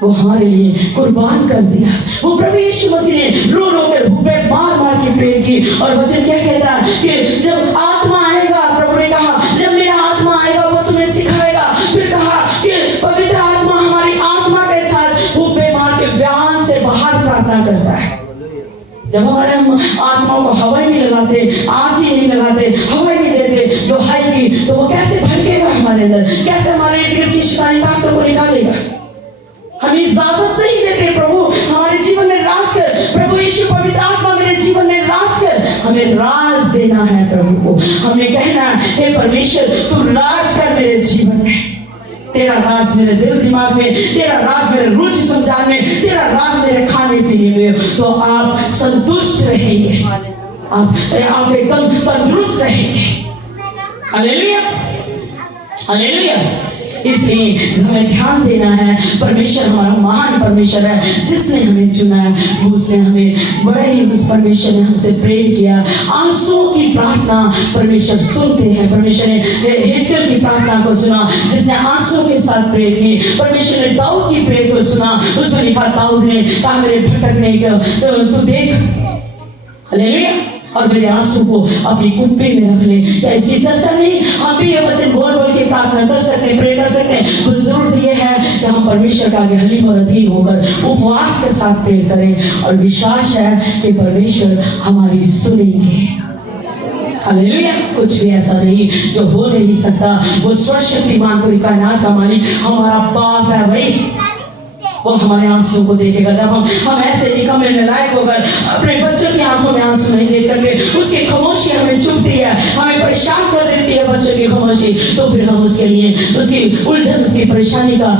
वो हमारे लिए कुर्बान कर दिया। वो प्रभु यीशु मसीह ने रो रो कर हुब्बे मार मार के प्रेयर की। और वचन क्या कहता है कि जब आत्मा आएगा, प्रभु ने कहा जब मेरा आत्मा आएगा वो तुम्हें सिखाएगा। फिर कहा कि पवित्र आत्मा हमारी आत्मा के साथ हुब्बे मार के बयान से बाहर प्रार्थना करता है। जब हमारे हम आत्माओं को हवा ही नहीं लगाते, आँच ही नहीं लगाते, हवा ही नहीं देते दुहाई की, तो वो कैसे भड़केगा हमारे अंदर, कैसे हमारे दिल की शैतानी ताकतों को निकालेगा। हम इजाजत नहीं देते प्रभु हमारे जीवन में राज कर। प्रभु यीशु पवित्र आत्मा मेरे जीवन में राज कर। हमें राज देना है प्रभु को। हमें कहना है हे परमेश्वर तू राज कर मेरे जीवन में। तेरा राज मेरे दिल दिमाग में, तेरा राज मेरे रुचि संचार में, तेरा राज मेरे खाने पीने में, तो आप संतुष्ट रहेंगे, आप एकदम तंदुरुस्त रहेंगे। हालेलुया। हालेलुया। इसलिए हमें ध्यान देना है, परमेश्वर हमारा महान परमेश्वर है जिसने हमें चुना है। उसने हमें बड़े ही, उस परमेश्वर ने हमसे प्रेम किया। आंसुओं की प्रार्थना परमेश्वर सुनते हैं। परमेश्वर ने हिजकिय्याह की प्रार्थना को सुना जिसने आंसुओं के साथ प्रेयर की। परमेश्वर ने दाऊद की प्रेयर को सुना। उसमें लिखा दाऊद ने कहा मेरे भटकने का तू देख, हालेलुया, और मेरे आंसू को अपनी कुप्पी में रख ले। क्या इसकी चर्चा नहीं? हम भी ये वचन बोल बोल के प्रार्थना कर सकते हैं, प्रे कर सकते हैं। बस जरूरत ये है कि हम परमेश्वर के आगे हलीम और अधीन होकर उपवास के साथ प्रे करें, और विश्वास है कि परमेश्वर हमारी सुनेंगे। हालेलुया। कुछ भी ऐसा नहीं जो हो नहीं सकता। वो सर्वशक्तिमान पूरी कायनात का मालिक हमारा बाप है भाई। वो हमारे आंसू को देखेगा। जब हम ऐसे निकम्मे नालायक होकर अपने बच्चों की आंखों में आंसू नहीं देख सकते, उसकी खामोशी हमें चुभती है, हमें परेशान कर देती है बच्चों की खामोशी, तो फिर हम उसके लिए उसकी उलझन, उसकी परेशानी का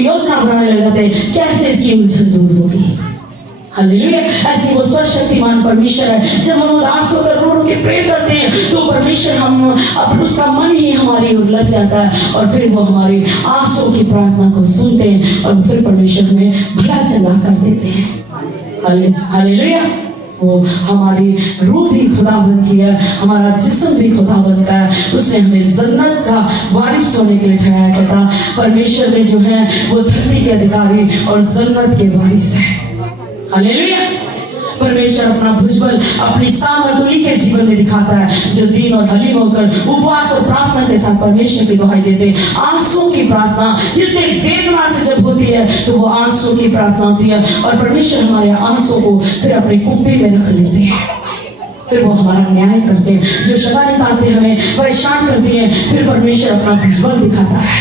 योजना बनाने लग जाते हैं। कैसे इसकी उलझन दूर होगी? हालेलुया। ऐसी वो सर्वशक्तिमान परमेश्वर है। जब हम उदास होकर रो रो के प्रे करते हैं तो परमेश्वर हम उसका मन ही हमारी ओर लग जाता है और फिर वो हमारी आंसू की प्रार्थना को सुनते हैं और फिर परमेश्वर में भला चला कर देते हैं। हालेलुया। वो हमारी रूह भी खुदावंद की है, हमारा जिस्म भी खुदावंद का है। उसने हमें जन्नत का वारिस होने के लिए ठहराया। कहता परमेश्वर में जो है वो धरती के अधिकारी और जन्नत के वारिस है। हालेलुया। परमेश्वर अपना भुजबल अपनी सामर्थ्य के जीवन में दिखाता है, जो दीन और हलीम होकर उपवास और प्रार्थना के साथ परमेश्वर की दुहाई देते हैं। आंसू की प्रार्थना हृदय वेदना से जब होती है तो वो आंसू की प्रार्थना होती है और परमेश्वर हमारे आंसू को फिर अपने कुप्पी में रख लेते हैं। फिर वो हमारा न्याय करते हैं। जो शैतानी बातें हमें परेशान करती हैं, फिर परमेश्वर अपना भुजबल दिखाता है।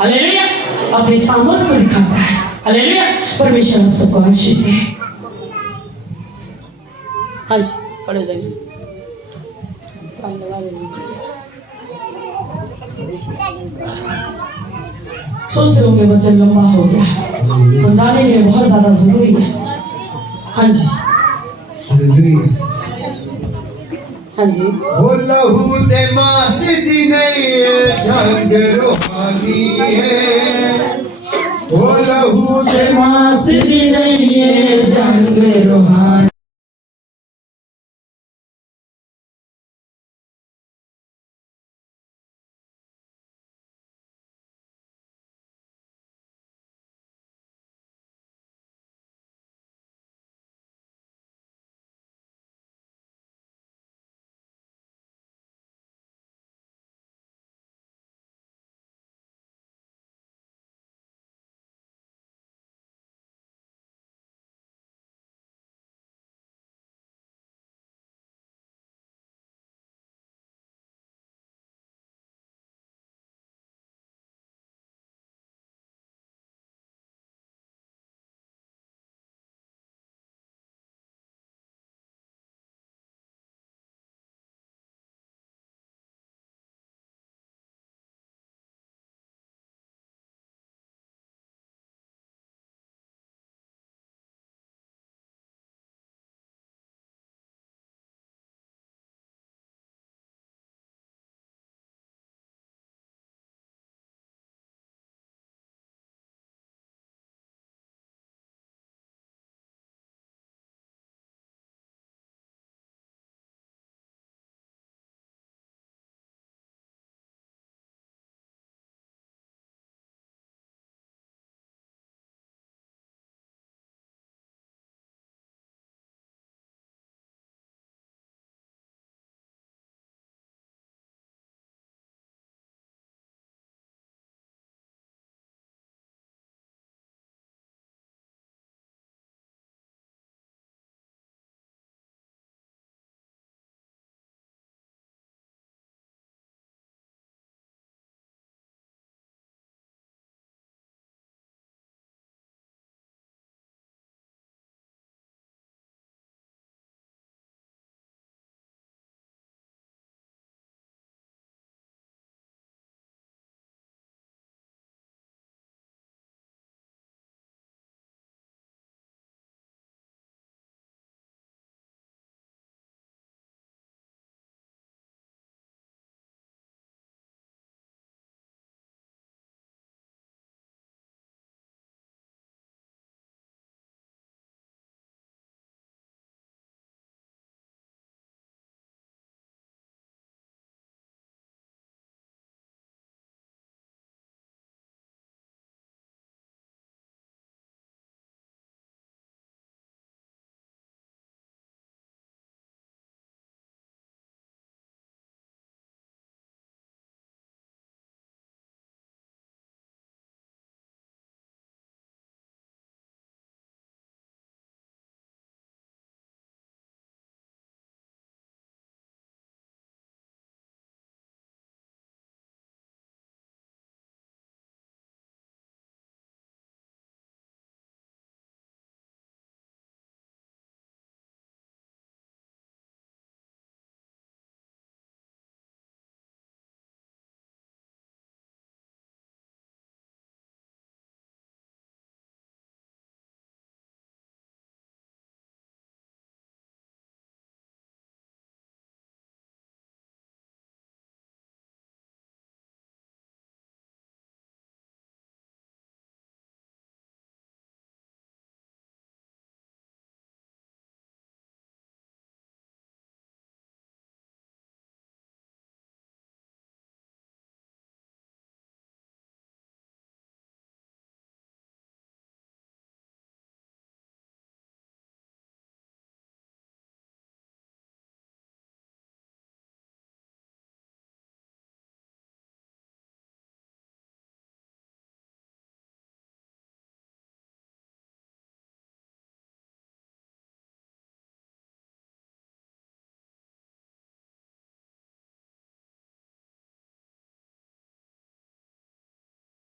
हालेलुया। अपनी सामर्थ्य को दिखाता है। हालेलुया। परमेश्वर हम सबको आशीष दे। हाँ जी, पढ़े जाइए। सोच रहे होंगे वचन लंबा हो गया, समझाने के लिए बहुत ज्यादा जरूरी है। हाँ जी, हाँ जी। वो लहू दे मासीदी नहीं है, जंग रूहानी है। वो लहू दे मासीदी नहीं है, जंग रूहानी